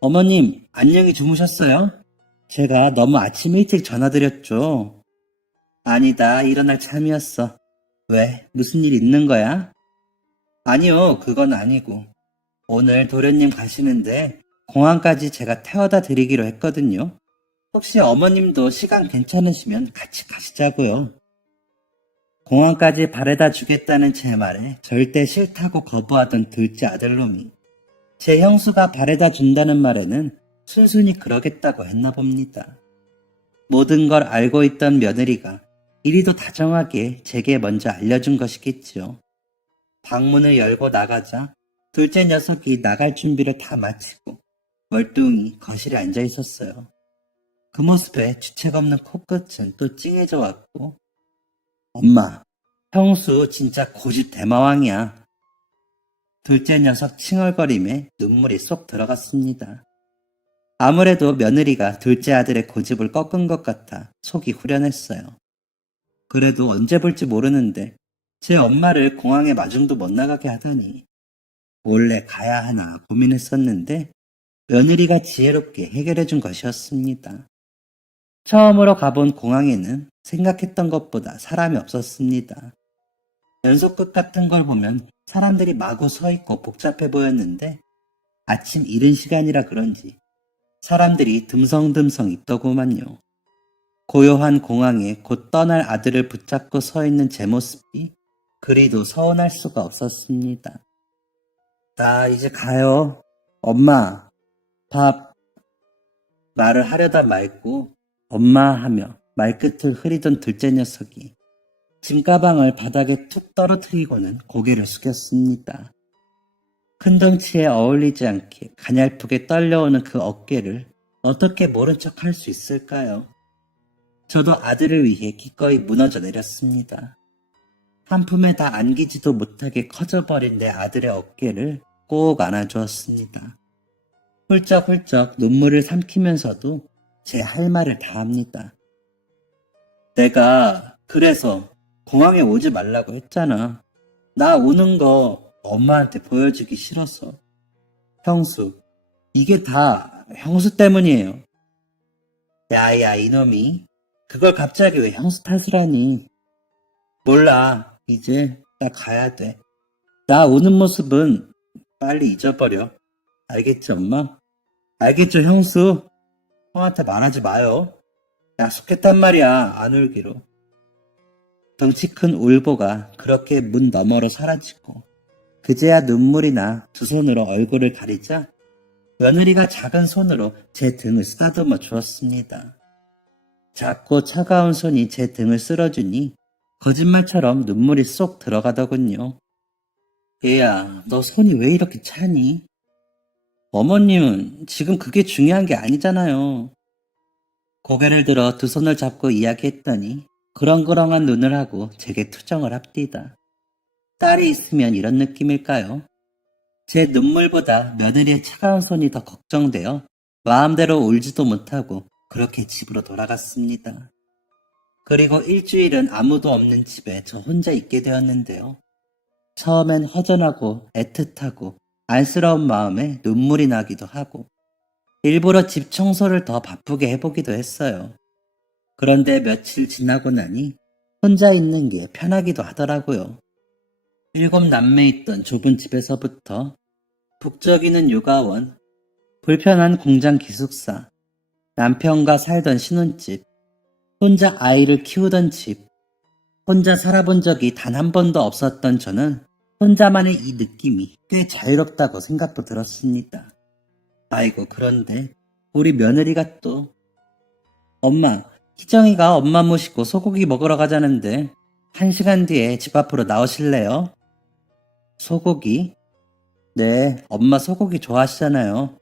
어머님, 안녕히 주무셨어요? 제가 너무 아침 일찍 전화드렸죠. 아니다, 일어날 참이었어. 왜? 무슨 일 있는 거야? 아니요, 그건 아니고. 오늘 도련님 가시는데 공항까지 제가 태워다 드리기로 했거든요. 혹시 어머님도 시간 괜찮으시면 같이 가시자고요. 공항까지 바래다 주겠다는 제 말에 절대 싫다고 거부하던 둘째 아들놈이 제 형수가 바래다 준다는 말에는 순순히 그러겠다고 했나 봅니다. 모든 걸 알고 있던 며느리가 이리도 다정하게 제게 먼저 알려준 것이겠지요. 방문을 열고 나가자 둘째 녀석이 나갈 준비를 다 마치고 멀뚱히 거실에 앉아 있었어요. 그 모습에 주책 없는 코끝은 또 찡해져 왔고 엄마, 형수 진짜 고집 대마왕이야. 둘째 녀석 칭얼거림에 눈물이 쏙 들어갔습니다. 아무래도 며느리가 둘째 아들의 고집을 꺾은 것 같아 속이 후련했어요. 그래도 언제 볼지 모르는데 제 엄마를 공항에 마중도 못 나가게 하다니 몰래 가야 하나 고민했었는데 며느리가 지혜롭게 해결해 준 것이었습니다. 처음으로 가본 공항에는 생각했던 것보다 사람이 없었습니다. 연속극 같은 걸 보면 사람들이 마구 서 있고 복잡해 보였는데 아침 이른 시간이라 그런지 사람들이 듬성듬성 있더구만요. 고요한 공항에 곧 떠날 아들을 붙잡고 서 있는 제 모습이 그리도 서운할 수가 없었습니다. 나 이제 가요. 엄마, 밥. 말을 하려다 말고 엄마 하며 말끝을 흐리던 둘째 녀석이 짐가방을 바닥에 툭 떨어뜨리고는 고개를 숙였습니다. 큰 덩치에 어울리지 않게 가냘프게 떨려오는 그 어깨를 어떻게 모른 척 할 수 있을까요? 저도 아들을 위해 기꺼이 무너져 내렸습니다. 한 품에 다 안기지도 못하게 커져버린 내 아들의 어깨를 꼭 안아주었습니다. 훌쩍훌쩍 눈물을 삼키면서도 제 할 말을 다 합니다. 내가 그래서 공항에 오지 말라고 했잖아. 나 오는 거 엄마한테 보여주기 싫어서. 형수, 이게 다 형수 때문이에요. 야야 이놈이 그걸 갑자기 왜 형수 탓을 하니. 몰라, 이제 나 가야 돼. 나 오는 모습은 빨리 잊어버려. 알겠지 엄마? 알겠죠 형수? 형한테 말하지 마요. 약속했단 말이야, 안 울기로. 덩치 큰 울보가 그렇게 문 너머로 사라지고 그제야 눈물이 나 두 손으로 얼굴을 가리자 며느리가 작은 손으로 제 등을 쓰다듬어 주었습니다. 작고 차가운 손이 제 등을 쓸어주니 거짓말처럼 눈물이 쏙 들어가더군요. 얘야, 너 손이 왜 이렇게 차니? 어머님은 지금 그게 중요한 게 아니잖아요. 고개를 들어 두 손을 잡고 이야기했더니 그렁그렁한 눈을 하고 제게 투정을 합디다. 딸이 있으면 이런 느낌일까요? 제 눈물보다 며느리의 차가운 손이 더 걱정되어 마음대로 울지도 못하고 그렇게 집으로 돌아갔습니다. 그리고 일주일은 아무도 없는 집에 저 혼자 있게 되었는데요. 처음엔 허전하고 애틋하고 안쓰러운 마음에 눈물이 나기도 하고 일부러 집 청소를 더 바쁘게 해보기도 했어요. 그런데 며칠 지나고 나니 혼자 있는 게 편하기도 하더라고요. 7 남매 있던 좁은 집에서부터 북적이는 육아원, 불편한 공장 기숙사, 남편과 살던 신혼집, 혼자 아이를 키우던 집, 혼자 살아본 적이 단 한 번도 없었던 저는 혼자만의 이 느낌이 꽤 자유롭다고 생각도 들었습니다. 아이고, 그런데 우리 며느리가 또 엄마, 희정이가 엄마 모시고 소고기 먹으러 가자는데 1시간 뒤에 집 앞으로 나오실래요? 소고기? 네, 엄마 소고기 좋아하시잖아요.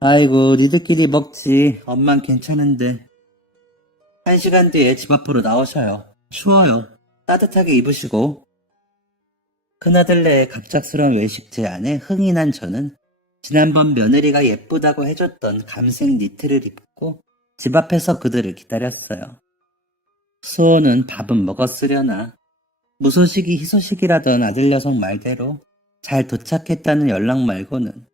아이고, 니들끼리 먹지. 엄만 괜찮은데. 1시간 뒤에 집 앞으로 나오셔요. 추워요. 따뜻하게 입으시고. 큰아들네의 갑작스러운 외식 제안에 흥이 난 저는 지난번 며느리가 예쁘다고 해줬던 감색 니트를 입고 집 앞에서 그들을 기다렸어요. 수호는 밥은 먹었으려나 무소식이 희소식이라던 아들 녀석 말대로 잘 도착했다는 연락 말고는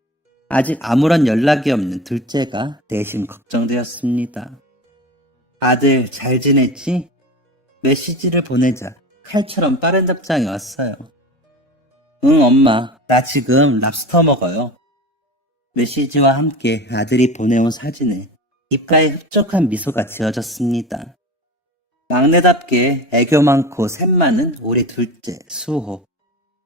아직 아무런 연락이 없는 둘째가 내심 걱정되었습니다. 아들 잘 지냈지? 메시지를 보내자 칼처럼 빠른 답장이 왔어요. 응 엄마, 나 지금 랍스터 먹어요. 메시지와 함께 아들이 보내온 사진에 입가에 흡족한 미소가 지어졌습니다. 막내답게 애교 많고 샘 많은 우리 둘째 수호.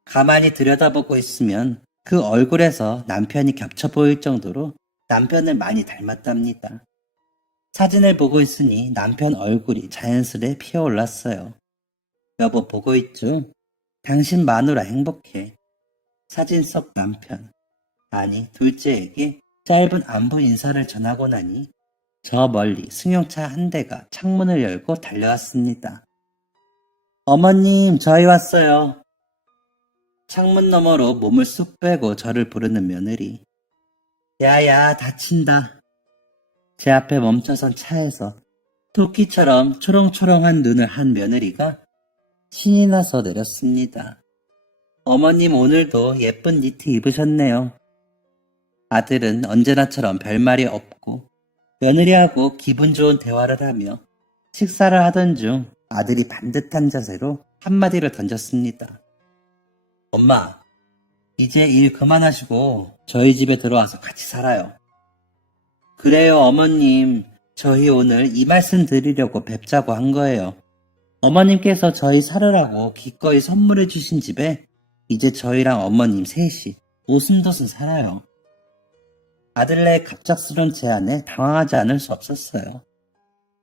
가만히 들여다보고 있으면 그 얼굴에서 남편이 겹쳐 보일 정도로 남편을 많이 닮았답니다. 사진을 보고 있으니 남편 얼굴이 자연스레 피어올랐어요. 여보 보고 있죠? 당신 마누라 행복해. 사진 속 남편, 아니 둘째에게 짧은 안부 인사를 전하고 나니 저 멀리 승용차 한 대가 창문을 열고 달려왔습니다. 어머님, 저희 왔어요. 창문 너머로 몸을 쑥 빼고 저를 부르는 며느리. 야야, 다친다. 제 앞에 멈춰선 차에서 토끼처럼 초롱초롱한 눈을 한 며느리가 신이 나서 내렸습니다. 어머님 오늘도 예쁜 니트 입으셨네요. 아들은 언제나처럼 별말이 없고 며느리하고 기분 좋은 대화를 하며 식사를 하던 중 아들이 반듯한 자세로 한마디를 던졌습니다. 엄마, 이제 일 그만하시고 저희 집에 들어와서 같이 살아요. 그래요, 어머님. 저희 오늘 이 말씀 드리려고 뵙자고 한 거예요. 어머님께서 저희 살으라고 기꺼이 선물해 주신 집에 이제 저희랑 어머님 셋이 오순도순 살아요. 아들네의 갑작스러운 제안에 당황하지 않을 수 없었어요.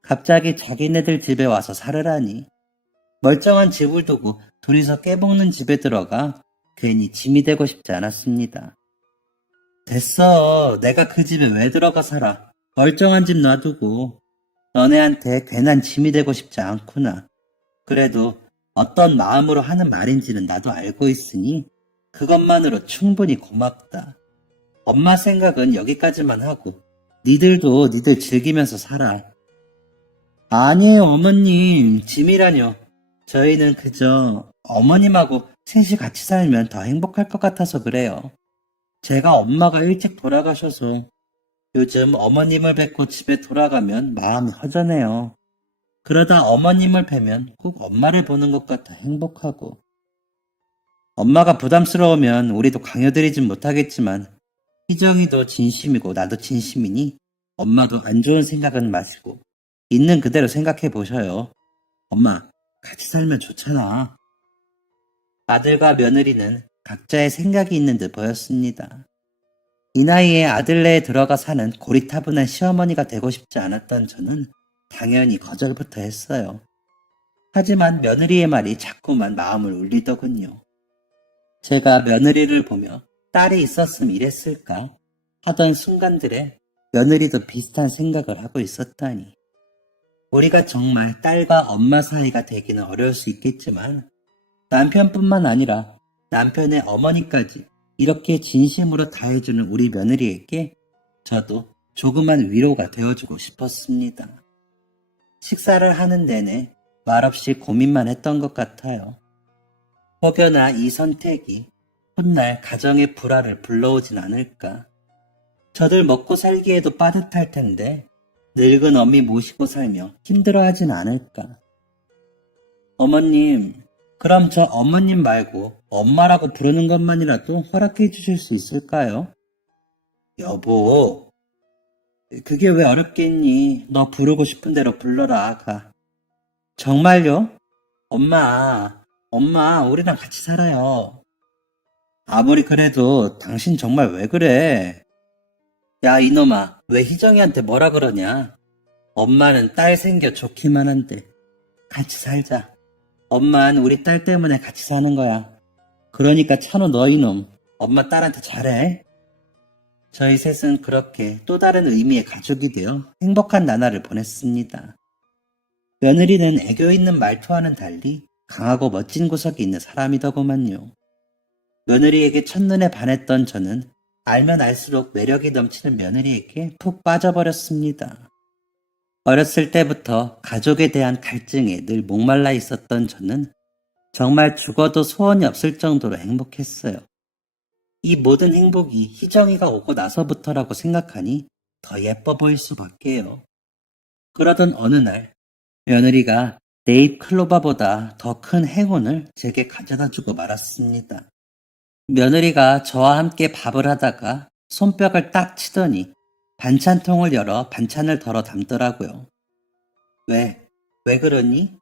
갑자기 자기네들 집에 와서 살으라니. 멀쩡한 집을 두고 둘이서 깨먹는 집에 들어가 괜히 짐이 되고 싶지 않았습니다. 됐어. 내가 그 집에 왜 들어가 살아. 멀쩡한 집 놔두고. 너네한테 괜한 짐이 되고 싶지 않구나. 그래도 어떤 마음으로 하는 말인지는 나도 알고 있으니 그것만으로 충분히 고맙다. 엄마 생각은 여기까지만 하고 니들도 니들 즐기면서 살아. 아니에요 어머님, 짐이라뇨. 저희는 그저 어머님하고 셋이 같이 살면 더 행복할 것 같아서 그래요. 제가 엄마가 일찍 돌아가셔서 요즘 어머님을 뵙고 집에 돌아가면 마음이 허전해요. 그러다 어머님을 뵈면 꼭 엄마를 보는 것 같아 행복하고. 엄마가 부담스러우면 우리도 강요드리진 못하겠지만 희정이도 진심이고 나도 진심이니 엄마도 안 좋은 생각은 마시고 있는 그대로 생각해 보셔요. 엄마, 같이 살면 좋잖아. 아들과 며느리는 각자의 생각이 있는 듯 보였습니다. 이 나이에 아들네에 들어가 사는 고리타분한 시어머니가 되고 싶지 않았던 저는 당연히 거절부터 했어요. 하지만 며느리의 말이 자꾸만 마음을 울리더군요. 제가 며느리를 보며 딸이 있었음 이랬을까 하던 순간들에 며느리도 비슷한 생각을 하고 있었다니. 우리가 정말 딸과 엄마 사이가 되기는 어려울 수 있겠지만 남편뿐만 아니라 남편의 어머니까지 이렇게 진심으로 다해주는 우리 며느리에게 저도 조그만 위로가 되어주고 싶었습니다. 식사를 하는 내내 말없이 고민만 했던 것 같아요. 혹여나 이 선택이 훗날 가정의 불화를 불러오진 않을까. 저들 먹고 살기에도 빠듯할 텐데 늙은 어미 모시고 살며 힘들어하진 않을까. 어머님, 그럼 저 어머님 말고 엄마라고 부르는 것만이라도 허락해 주실 수 있을까요? 여보, 그게 왜 어렵겠니? 너 부르고 싶은 대로 불러라, 가. 정말요? 엄마, 우리랑 같이 살아요. 아무리 그래도 당신 정말 왜 그래? 야, 이놈아, 왜 희정이한테 뭐라 그러냐? 엄마는 딸 생겨 좋기만 한데. 같이 살자. 엄마는 우리 딸 때문에 같이 사는 거야. 그러니까 찬호 너 이놈, 엄마 딸한테 잘해. 저희 셋은 그렇게 또 다른 의미의 가족이 되어 행복한 나날을 보냈습니다. 며느리는 애교 있는 말투와는 달리 강하고 멋진 구석이 있는 사람이더구만요. 며느리에게 첫눈에 반했던 저는 알면 알수록 매력이 넘치는 며느리에게 푹 빠져버렸습니다. 어렸을 때부터 가족에 대한 갈증에 늘 목말라 있었던 저는 정말 죽어도 소원이 없을 정도로 행복했어요. 이 모든 행복이 희정이가 오고 나서부터라고 생각하니 더 예뻐 보일 수밖에요. 그러던 어느 날 며느리가 네잎 클로바보다 더 큰 행운을 제게 가져다 주고 말았습니다. 며느리가 저와 함께 밥을 하다가 손뼉을 딱 치더니 반찬통을 열어 반찬을 덜어 담더라고요. 왜 그러니?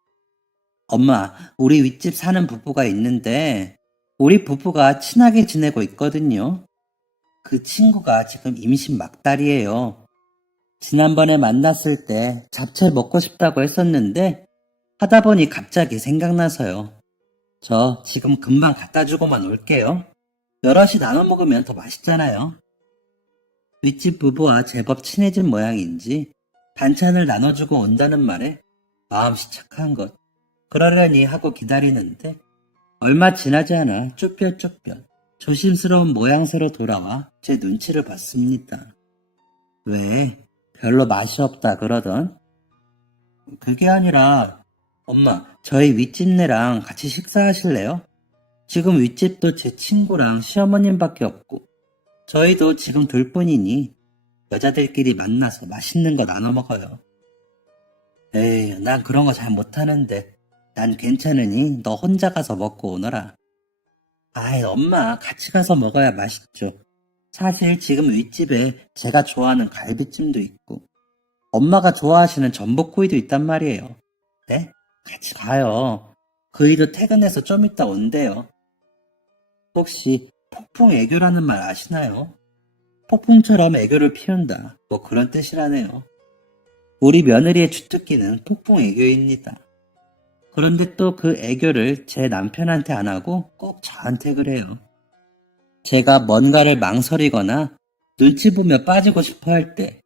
엄마, 우리 윗집 사는 부부가 있는데 우리 부부가 친하게 지내고 있거든요. 그 친구가 지금 임신 막달이에요. 지난번에 만났을 때 잡채 먹고 싶다고 했었는데 하다 보니 갑자기 생각나서요. 저 지금 금방 갖다 주고만 올게요. 여럿이 나눠 먹으면 더 맛있잖아요. 윗집 부부와 제법 친해진 모양인지 반찬을 나눠주고 온다는 말에 마음씨 착한 것. 그러려니 하고 기다리는데 얼마 지나지 않아 쭈뼛쭈뼛 조심스러운 모양새로 돌아와 제 눈치를 봤습니다. 왜? 별로 맛이 없다 그러던? 그게 아니라 엄마, 저희 윗집네랑 같이 식사하실래요? 지금 윗집도 제 친구랑 시어머님밖에 없고 저희도 지금 둘뿐이니 여자들끼리 만나서 맛있는 거 나눠 먹어요. 에이, 난 그런 거 잘 못하는데 난 괜찮으니 너 혼자 가서 먹고 오너라. 아이, 엄마, 같이 가서 먹어야 맛있죠. 사실 지금 윗집에 제가 좋아하는 갈비찜도 있고 엄마가 좋아하시는 전복구이도 있단 말이에요. 네? 같이 가요. 그이도 퇴근해서 좀 이따 온대요. 혹시 폭풍 애교라는 말 아시나요? 폭풍처럼 애교를 피운다. 뭐 그런 뜻이라네요. 우리 며느리의 주특기는 폭풍 애교입니다. 그런데 또 그 애교를 제 남편한테 안 하고 꼭 저한테 그래요. 제가 뭔가를 망설이거나 눈치 보며 빠지고 싶어 할 때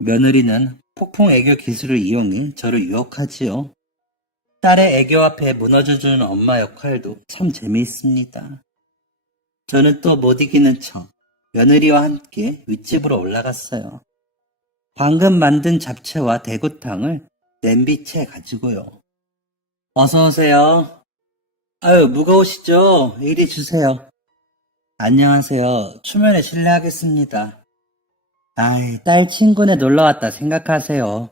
며느리는 폭풍 애교 기술을 이용해 저를 유혹하지요. 딸의 애교 앞에 무너져주는 엄마 역할도 참 재미있습니다. 저는 또 못 이기는 척 며느리와 함께 윗집으로 올라갔어요. 방금 만든 잡채와 대구탕을 냄비채 가지고요. 어서 오세요. 아유, 무거우시죠? 이리 주세요. 안녕하세요. 추면에 실례하겠습니다. 아이, 딸 친구네 놀러왔다 생각하세요.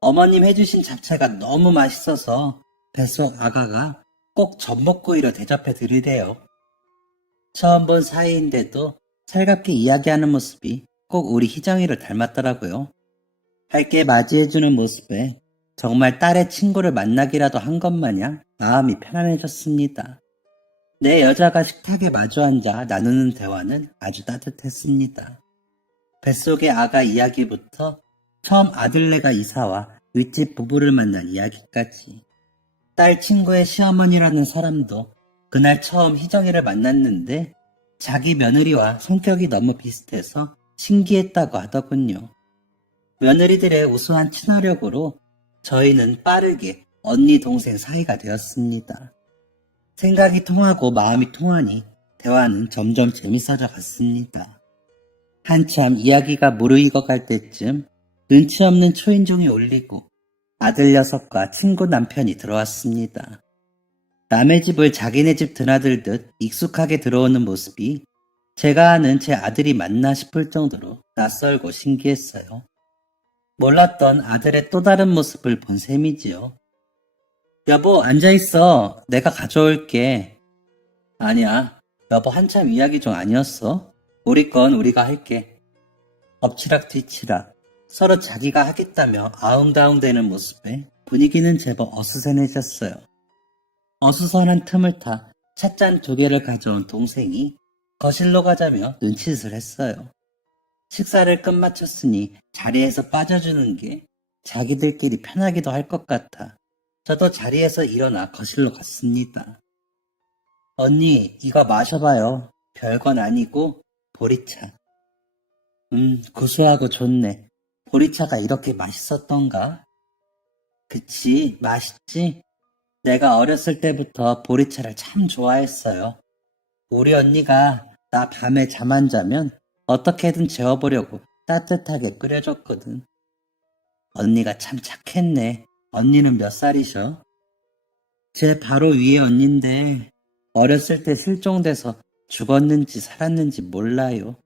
어머님 해주신 잡채가 너무 맛있어서 뱃속 아가가 꼭 전복구이로 대접해 드리대요. 처음 본 사이인데도 살갑게 이야기하는 모습이 꼭 우리 희정이를 닮았더라고요. 밝게 맞이해주는 모습에 정말 딸의 친구를 만나기라도 한 것 마냥 마음이 편안해졌습니다. 내 여자가 식탁에 마주 앉아 나누는 대화는 아주 따뜻했습니다. 뱃속의 아가 이야기부터 처음 아들네가 이사와 윗집 부부를 만난 이야기까지 딸 친구의 시어머니라는 사람도 그날 처음 희정이를 만났는데 자기 며느리와 성격이 너무 비슷해서 신기했다고 하더군요. 며느리들의 우수한 친화력으로 저희는 빠르게 언니 동생 사이가 되었습니다. 생각이 통하고 마음이 통하니 대화는 점점 재밌어져 갔습니다. 한참 이야기가 무르익어 갈 때쯤 눈치 없는 초인종이 울리고 아들 녀석과 친구 남편이 들어왔습니다. 남의 집을 자기네 집 드나들듯 익숙하게 들어오는 모습이 제가 아는 제 아들이 맞나 싶을 정도로 낯설고 신기했어요. 몰랐던 아들의 또 다른 모습을 본 셈이지요. 여보, 앉아있어. 내가 가져올게. 아니야. 여보 한참 이야기 중 아니었어? 우리 건 우리가 할게. 엎치락 뒤치락 서로 자기가 하겠다며 아웅다웅 대는 모습에 분위기는 제법 어수선해졌어요. 어수선한 틈을 타 찻잔 2개를 가져온 동생이 거실로 가자며 눈짓을 했어요. 식사를 끝마쳤으니 자리에서 빠져주는 게 자기들끼리 편하기도 할 것 같아 저도 자리에서 일어나 거실로 갔습니다. 언니, 이거 마셔봐요. 별건 아니고 보리차. 고소하고 좋네. 보리차가 이렇게 맛있었던가? 그치, 맛있지? 내가 어렸을 때부터 보리차를 참 좋아했어요. 우리 언니가 나 밤에 잠 안 자면 어떻게든 재워보려고 따뜻하게 끓여줬거든. 언니가 참 착했네. 언니는 몇 살이셔? 제 바로 위에 언니인데 어렸을 때 실종돼서 죽었는지 살았는지 몰라요.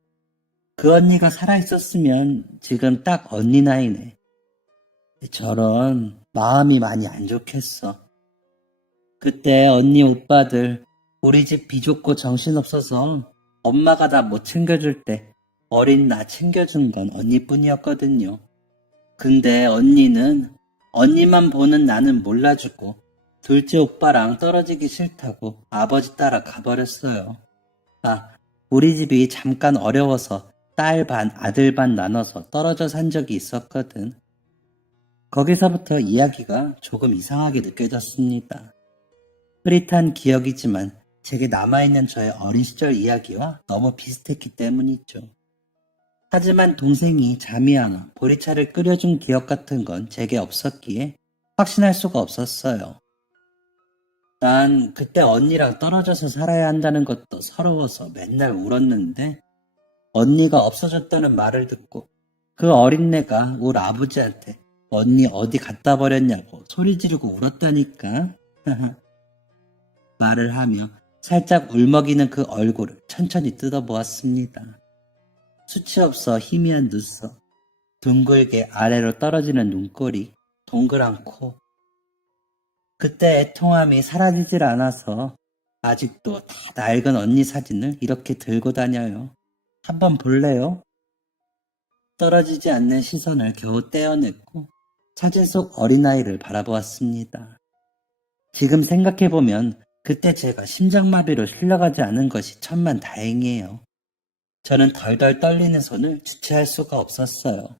그 언니가 살아있었으면 지금 딱 언니 나이네. 저런 마음이 많이 안 좋겠어. 그때 언니 오빠들 우리 집 비좁고 정신없어서 엄마가 다 못 챙겨줄 때 어린 나 챙겨준 건 언니뿐이었거든요. 근데 언니는 언니만 보는 나는 몰라주고 둘째 오빠랑 떨어지기 싫다고 아버지 따라 가버렸어요. 아, 우리 집이 잠깐 어려워서 딸 반, 아들 반 나눠서 떨어져 산 적이 있었거든. 거기서부터 이야기가 조금 이상하게 느껴졌습니다. 흐릿한 기억이지만 제게 남아있는 저의 어린 시절 이야기와 너무 비슷했기 때문이죠. 하지만 동생이 잠이 안 와 보리차를 끓여준 기억 같은 건 제게 없었기에 확신할 수가 없었어요. 난 그때 언니랑 떨어져서 살아야 한다는 것도 서러워서 맨날 울었는데 언니가 없어졌다는 말을 듣고 그 어린애가 우리 아버지한테 언니 어디 갔다 버렸냐고 소리 지르고 울었다니까. 말을 하며 살짝 울먹이는 그 얼굴을 천천히 뜯어보았습니다. 수치 없어 희미한 눈썹, 둥글게 아래로 떨어지는 눈꼬리, 동그란 코. 그때 애통함이 사라지질 않아서 아직도 다 낡은 언니 사진을 이렇게 들고 다녀요. 한번 볼래요? 떨어지지 않는 시선을 겨우 떼어냈고 사진 속 어린아이를 바라보았습니다. 지금 생각해보면 그때 제가 심장마비로 실려가지 않은 것이 천만 다행이에요. 저는 덜덜 떨리는 손을 주체할 수가 없었어요.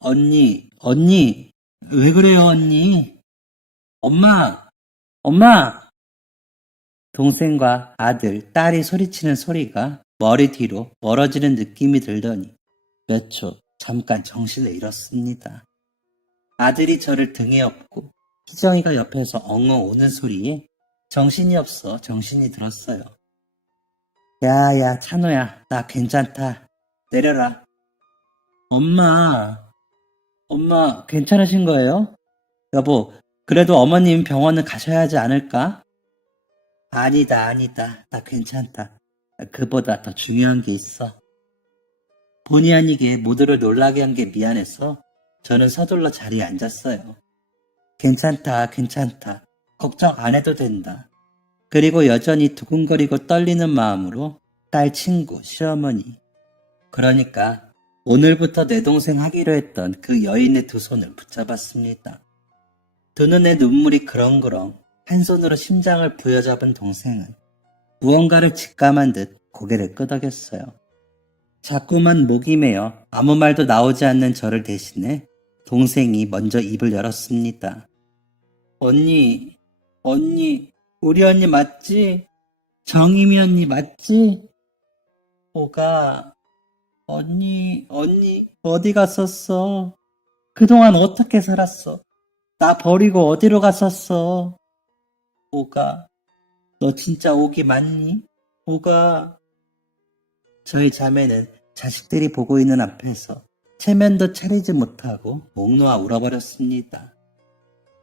언니, 왜 그래요, 언니? 엄마, 엄마! 동생과 아들, 딸이 소리치는 소리가 머리 뒤로 멀어지는 느낌이 들더니 몇 초 잠깐 정신을 잃었습니다. 아들이 저를 등에 업고 희정이가 옆에서 엉엉 우는 소리에 정신이 없어 정신이 들었어요. 야, 찬호야, 나 괜찮다. 내려라. 엄마, 괜찮으신 거예요? 여보, 그래도 어머님 병원을 가셔야 하지 않을까? 아니다. 나 괜찮다. 그보다 더 중요한 게 있어. 본의 아니게 모두를 놀라게 한 게 미안해서 저는 서둘러 자리에 앉았어요. 괜찮다. 걱정 안 해도 된다. 그리고 여전히 두근거리고 떨리는 마음으로 딸 친구, 시어머니. 그러니까 오늘부터 내 동생 하기로 했던 그 여인의 두 손을 붙잡았습니다. 두 눈에 눈물이 그렁그렁 한 손으로 심장을 부여잡은 동생은 무언가를 직감한 듯 고개를 끄덕였어요. 자꾸만 목이 메어 아무 말도 나오지 않는 저를 대신해 동생이 먼저 입을 열었습니다. 언니, 우리 언니 맞지? 정임이 언니 맞지? 뭐가, 언니, 어디 갔었어? 그동안 어떻게 살았어? 나 버리고 어디로 갔었어? 뭐가, 너 진짜 오기 맞니? 뭐가, 저희 자매는 자식들이 보고 있는 앞에서 체면도 차리지 못하고 목 놓아 울어버렸습니다.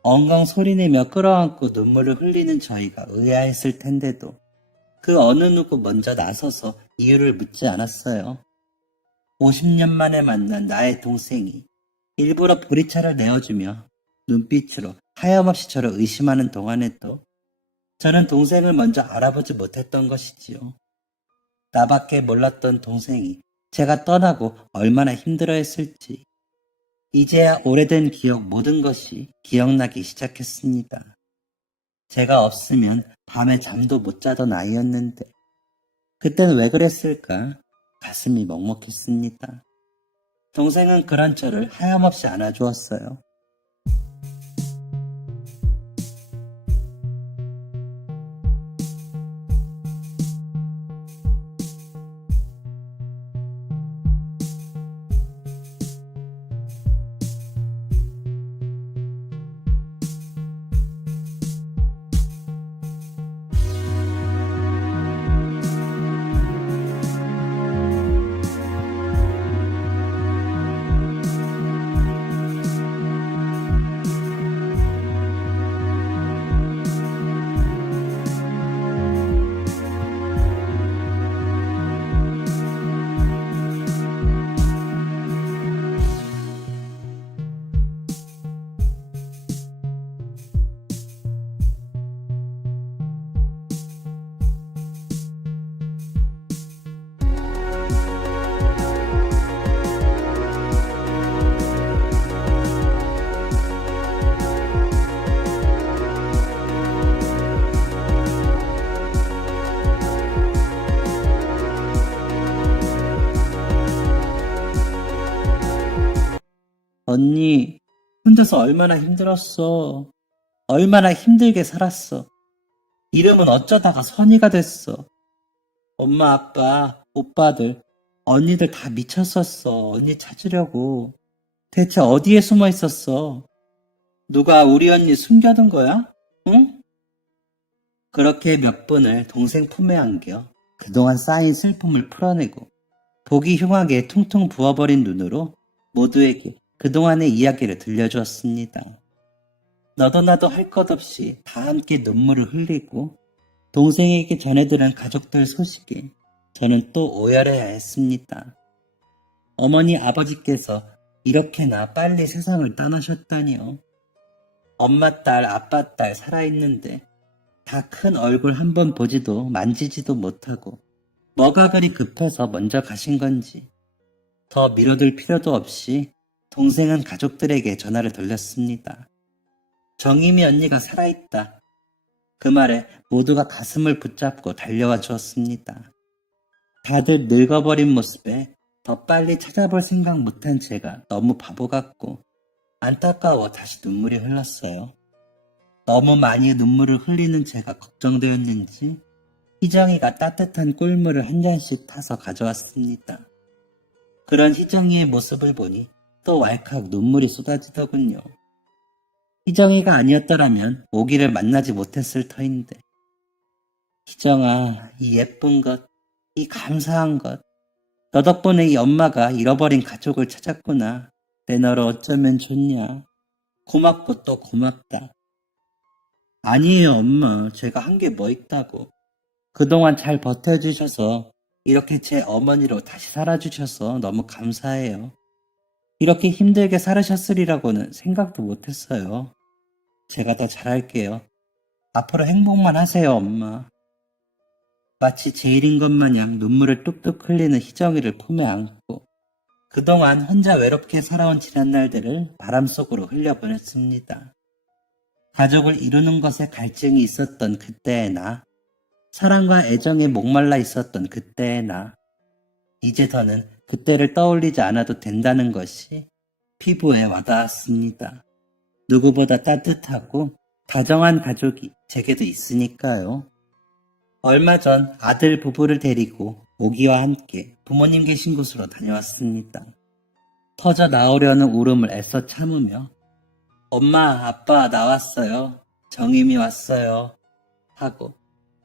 엉엉 소리내며 끌어안고 눈물을 흘리는 저희가 의아했을 텐데도 그 어느 누구 먼저 나서서 이유를 묻지 않았어요. 50년 만에 만난 나의 동생이 일부러 보리차를 내어주며 눈빛으로 하염없이 저를 의심하는 동안에도 저는 동생을 먼저 알아보지 못했던 것이지요. 나밖에 몰랐던 동생이 제가 떠나고 얼마나 힘들어했을지 이제야 오래된 기억 모든 것이 기억나기 시작했습니다. 제가 없으면 밤에 잠도 못 자던 아이였는데 그때는 왜 그랬을까? 가슴이 먹먹했습니다. 동생은 그런 저를 하염없이 안아주었어요. 언니, 혼자서 얼마나 힘들었어. 얼마나 힘들게 살았어. 이름은 어쩌다가 선이가 됐어. 엄마, 아빠, 오빠들, 언니들 다 미쳤었어. 언니 찾으려고. 대체 어디에 숨어 있었어? 누가 우리 언니 숨겨둔 거야? 응? 그렇게 몇 번을 동생 품에 안겨 그동안 쌓인 슬픔을 풀어내고 보기 흉하게 퉁퉁 부어버린 눈으로 모두에게 그동안의 이야기를 들려주었습니다. 너도 나도 할 것 없이 다 함께 눈물을 흘리고 동생에게 전해들은 가족들 소식에 저는 또 오열해야 했습니다. 어머니 아버지께서 이렇게나 빨리 세상을 떠나셨다니요. 엄마 딸 아빠 딸 살아있는데 다 큰 얼굴 한번 보지도 만지지도 못하고 뭐가 그리 급해서 먼저 가신 건지 더 미뤄둘 필요도 없이 동생은 가족들에게 전화를 돌렸습니다. 정임이 언니가 살아있다. 그 말에 모두가 가슴을 붙잡고 달려와 주었습니다. 다들 늙어버린 모습에 더 빨리 찾아볼 생각 못한 제가 너무 바보 같고 안타까워 다시 눈물이 흘렀어요. 너무 많이 눈물을 흘리는 제가 걱정되었는지 희정이가 따뜻한 꿀물을 한 잔씩 타서 가져왔습니다. 그런 희정이의 모습을 보니 또 왈칵 눈물이 쏟아지더군요. 희정이가 아니었더라면 오기를 만나지 못했을 터인데. 희정아, 이 예쁜 것, 이 감사한 것, 너 덕분에 이 엄마가 잃어버린 가족을 찾았구나. 내 너를 어쩌면 좋냐. 고맙고 또 고맙다. 아니에요, 엄마. 제가 한 게 뭐 있다고. 그동안 잘 버텨주셔서 이렇게 제 어머니로 다시 살아주셔서 너무 감사해요. 이렇게 힘들게 살으셨으리라고는 생각도 못했어요. 제가 더 잘할게요. 앞으로 행복만 하세요, 엄마. 마치 제 일인 것 마냥 눈물을 뚝뚝 흘리는 희정이를 품에 안고 그동안 혼자 외롭게 살아온 지난 날들을 바람 속으로 흘려보냈습니다. 가족을 이루는 것에 갈증이 있었던 그때의 나, 사랑과 애정에 목말라 있었던 그때의 나, 이제 더는 그때를 떠올리지 않아도 된다는 것이 피부에 와닿았습니다. 누구보다 따뜻하고 다정한 가족이 제게도 있으니까요. 얼마 전 아들 부부를 데리고 오기와 함께 부모님 계신 곳으로 다녀왔습니다. 터져 나오려는 울음을 애써 참으며 엄마, 아빠 나왔어요. 정임이 왔어요. 하고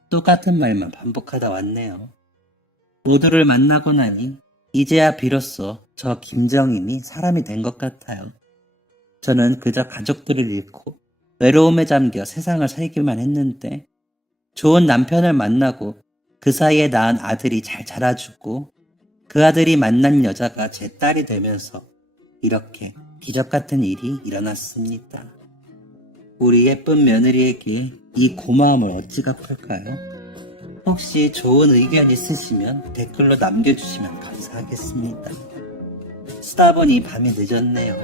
똑같은 말만 반복하다 왔네요. 모두를 만나고 나니 이제야 비로소 저 김정임이 사람이 된 것 같아요. 저는 그저 가족들을 잃고 외로움에 잠겨 세상을 살기만 했는데 좋은 남편을 만나고 그 사이에 낳은 아들이 잘 자라주고 그 아들이 만난 여자가 제 딸이 되면서 이렇게 기적 같은 일이 일어났습니다. 우리 예쁜 며느리에게 이 고마움을 어찌 갚을까요? 혹시 좋은 의견 있으시면 댓글로 남겨주시면 감사하겠습니다. 쓰다 보니 밤이 늦었네요.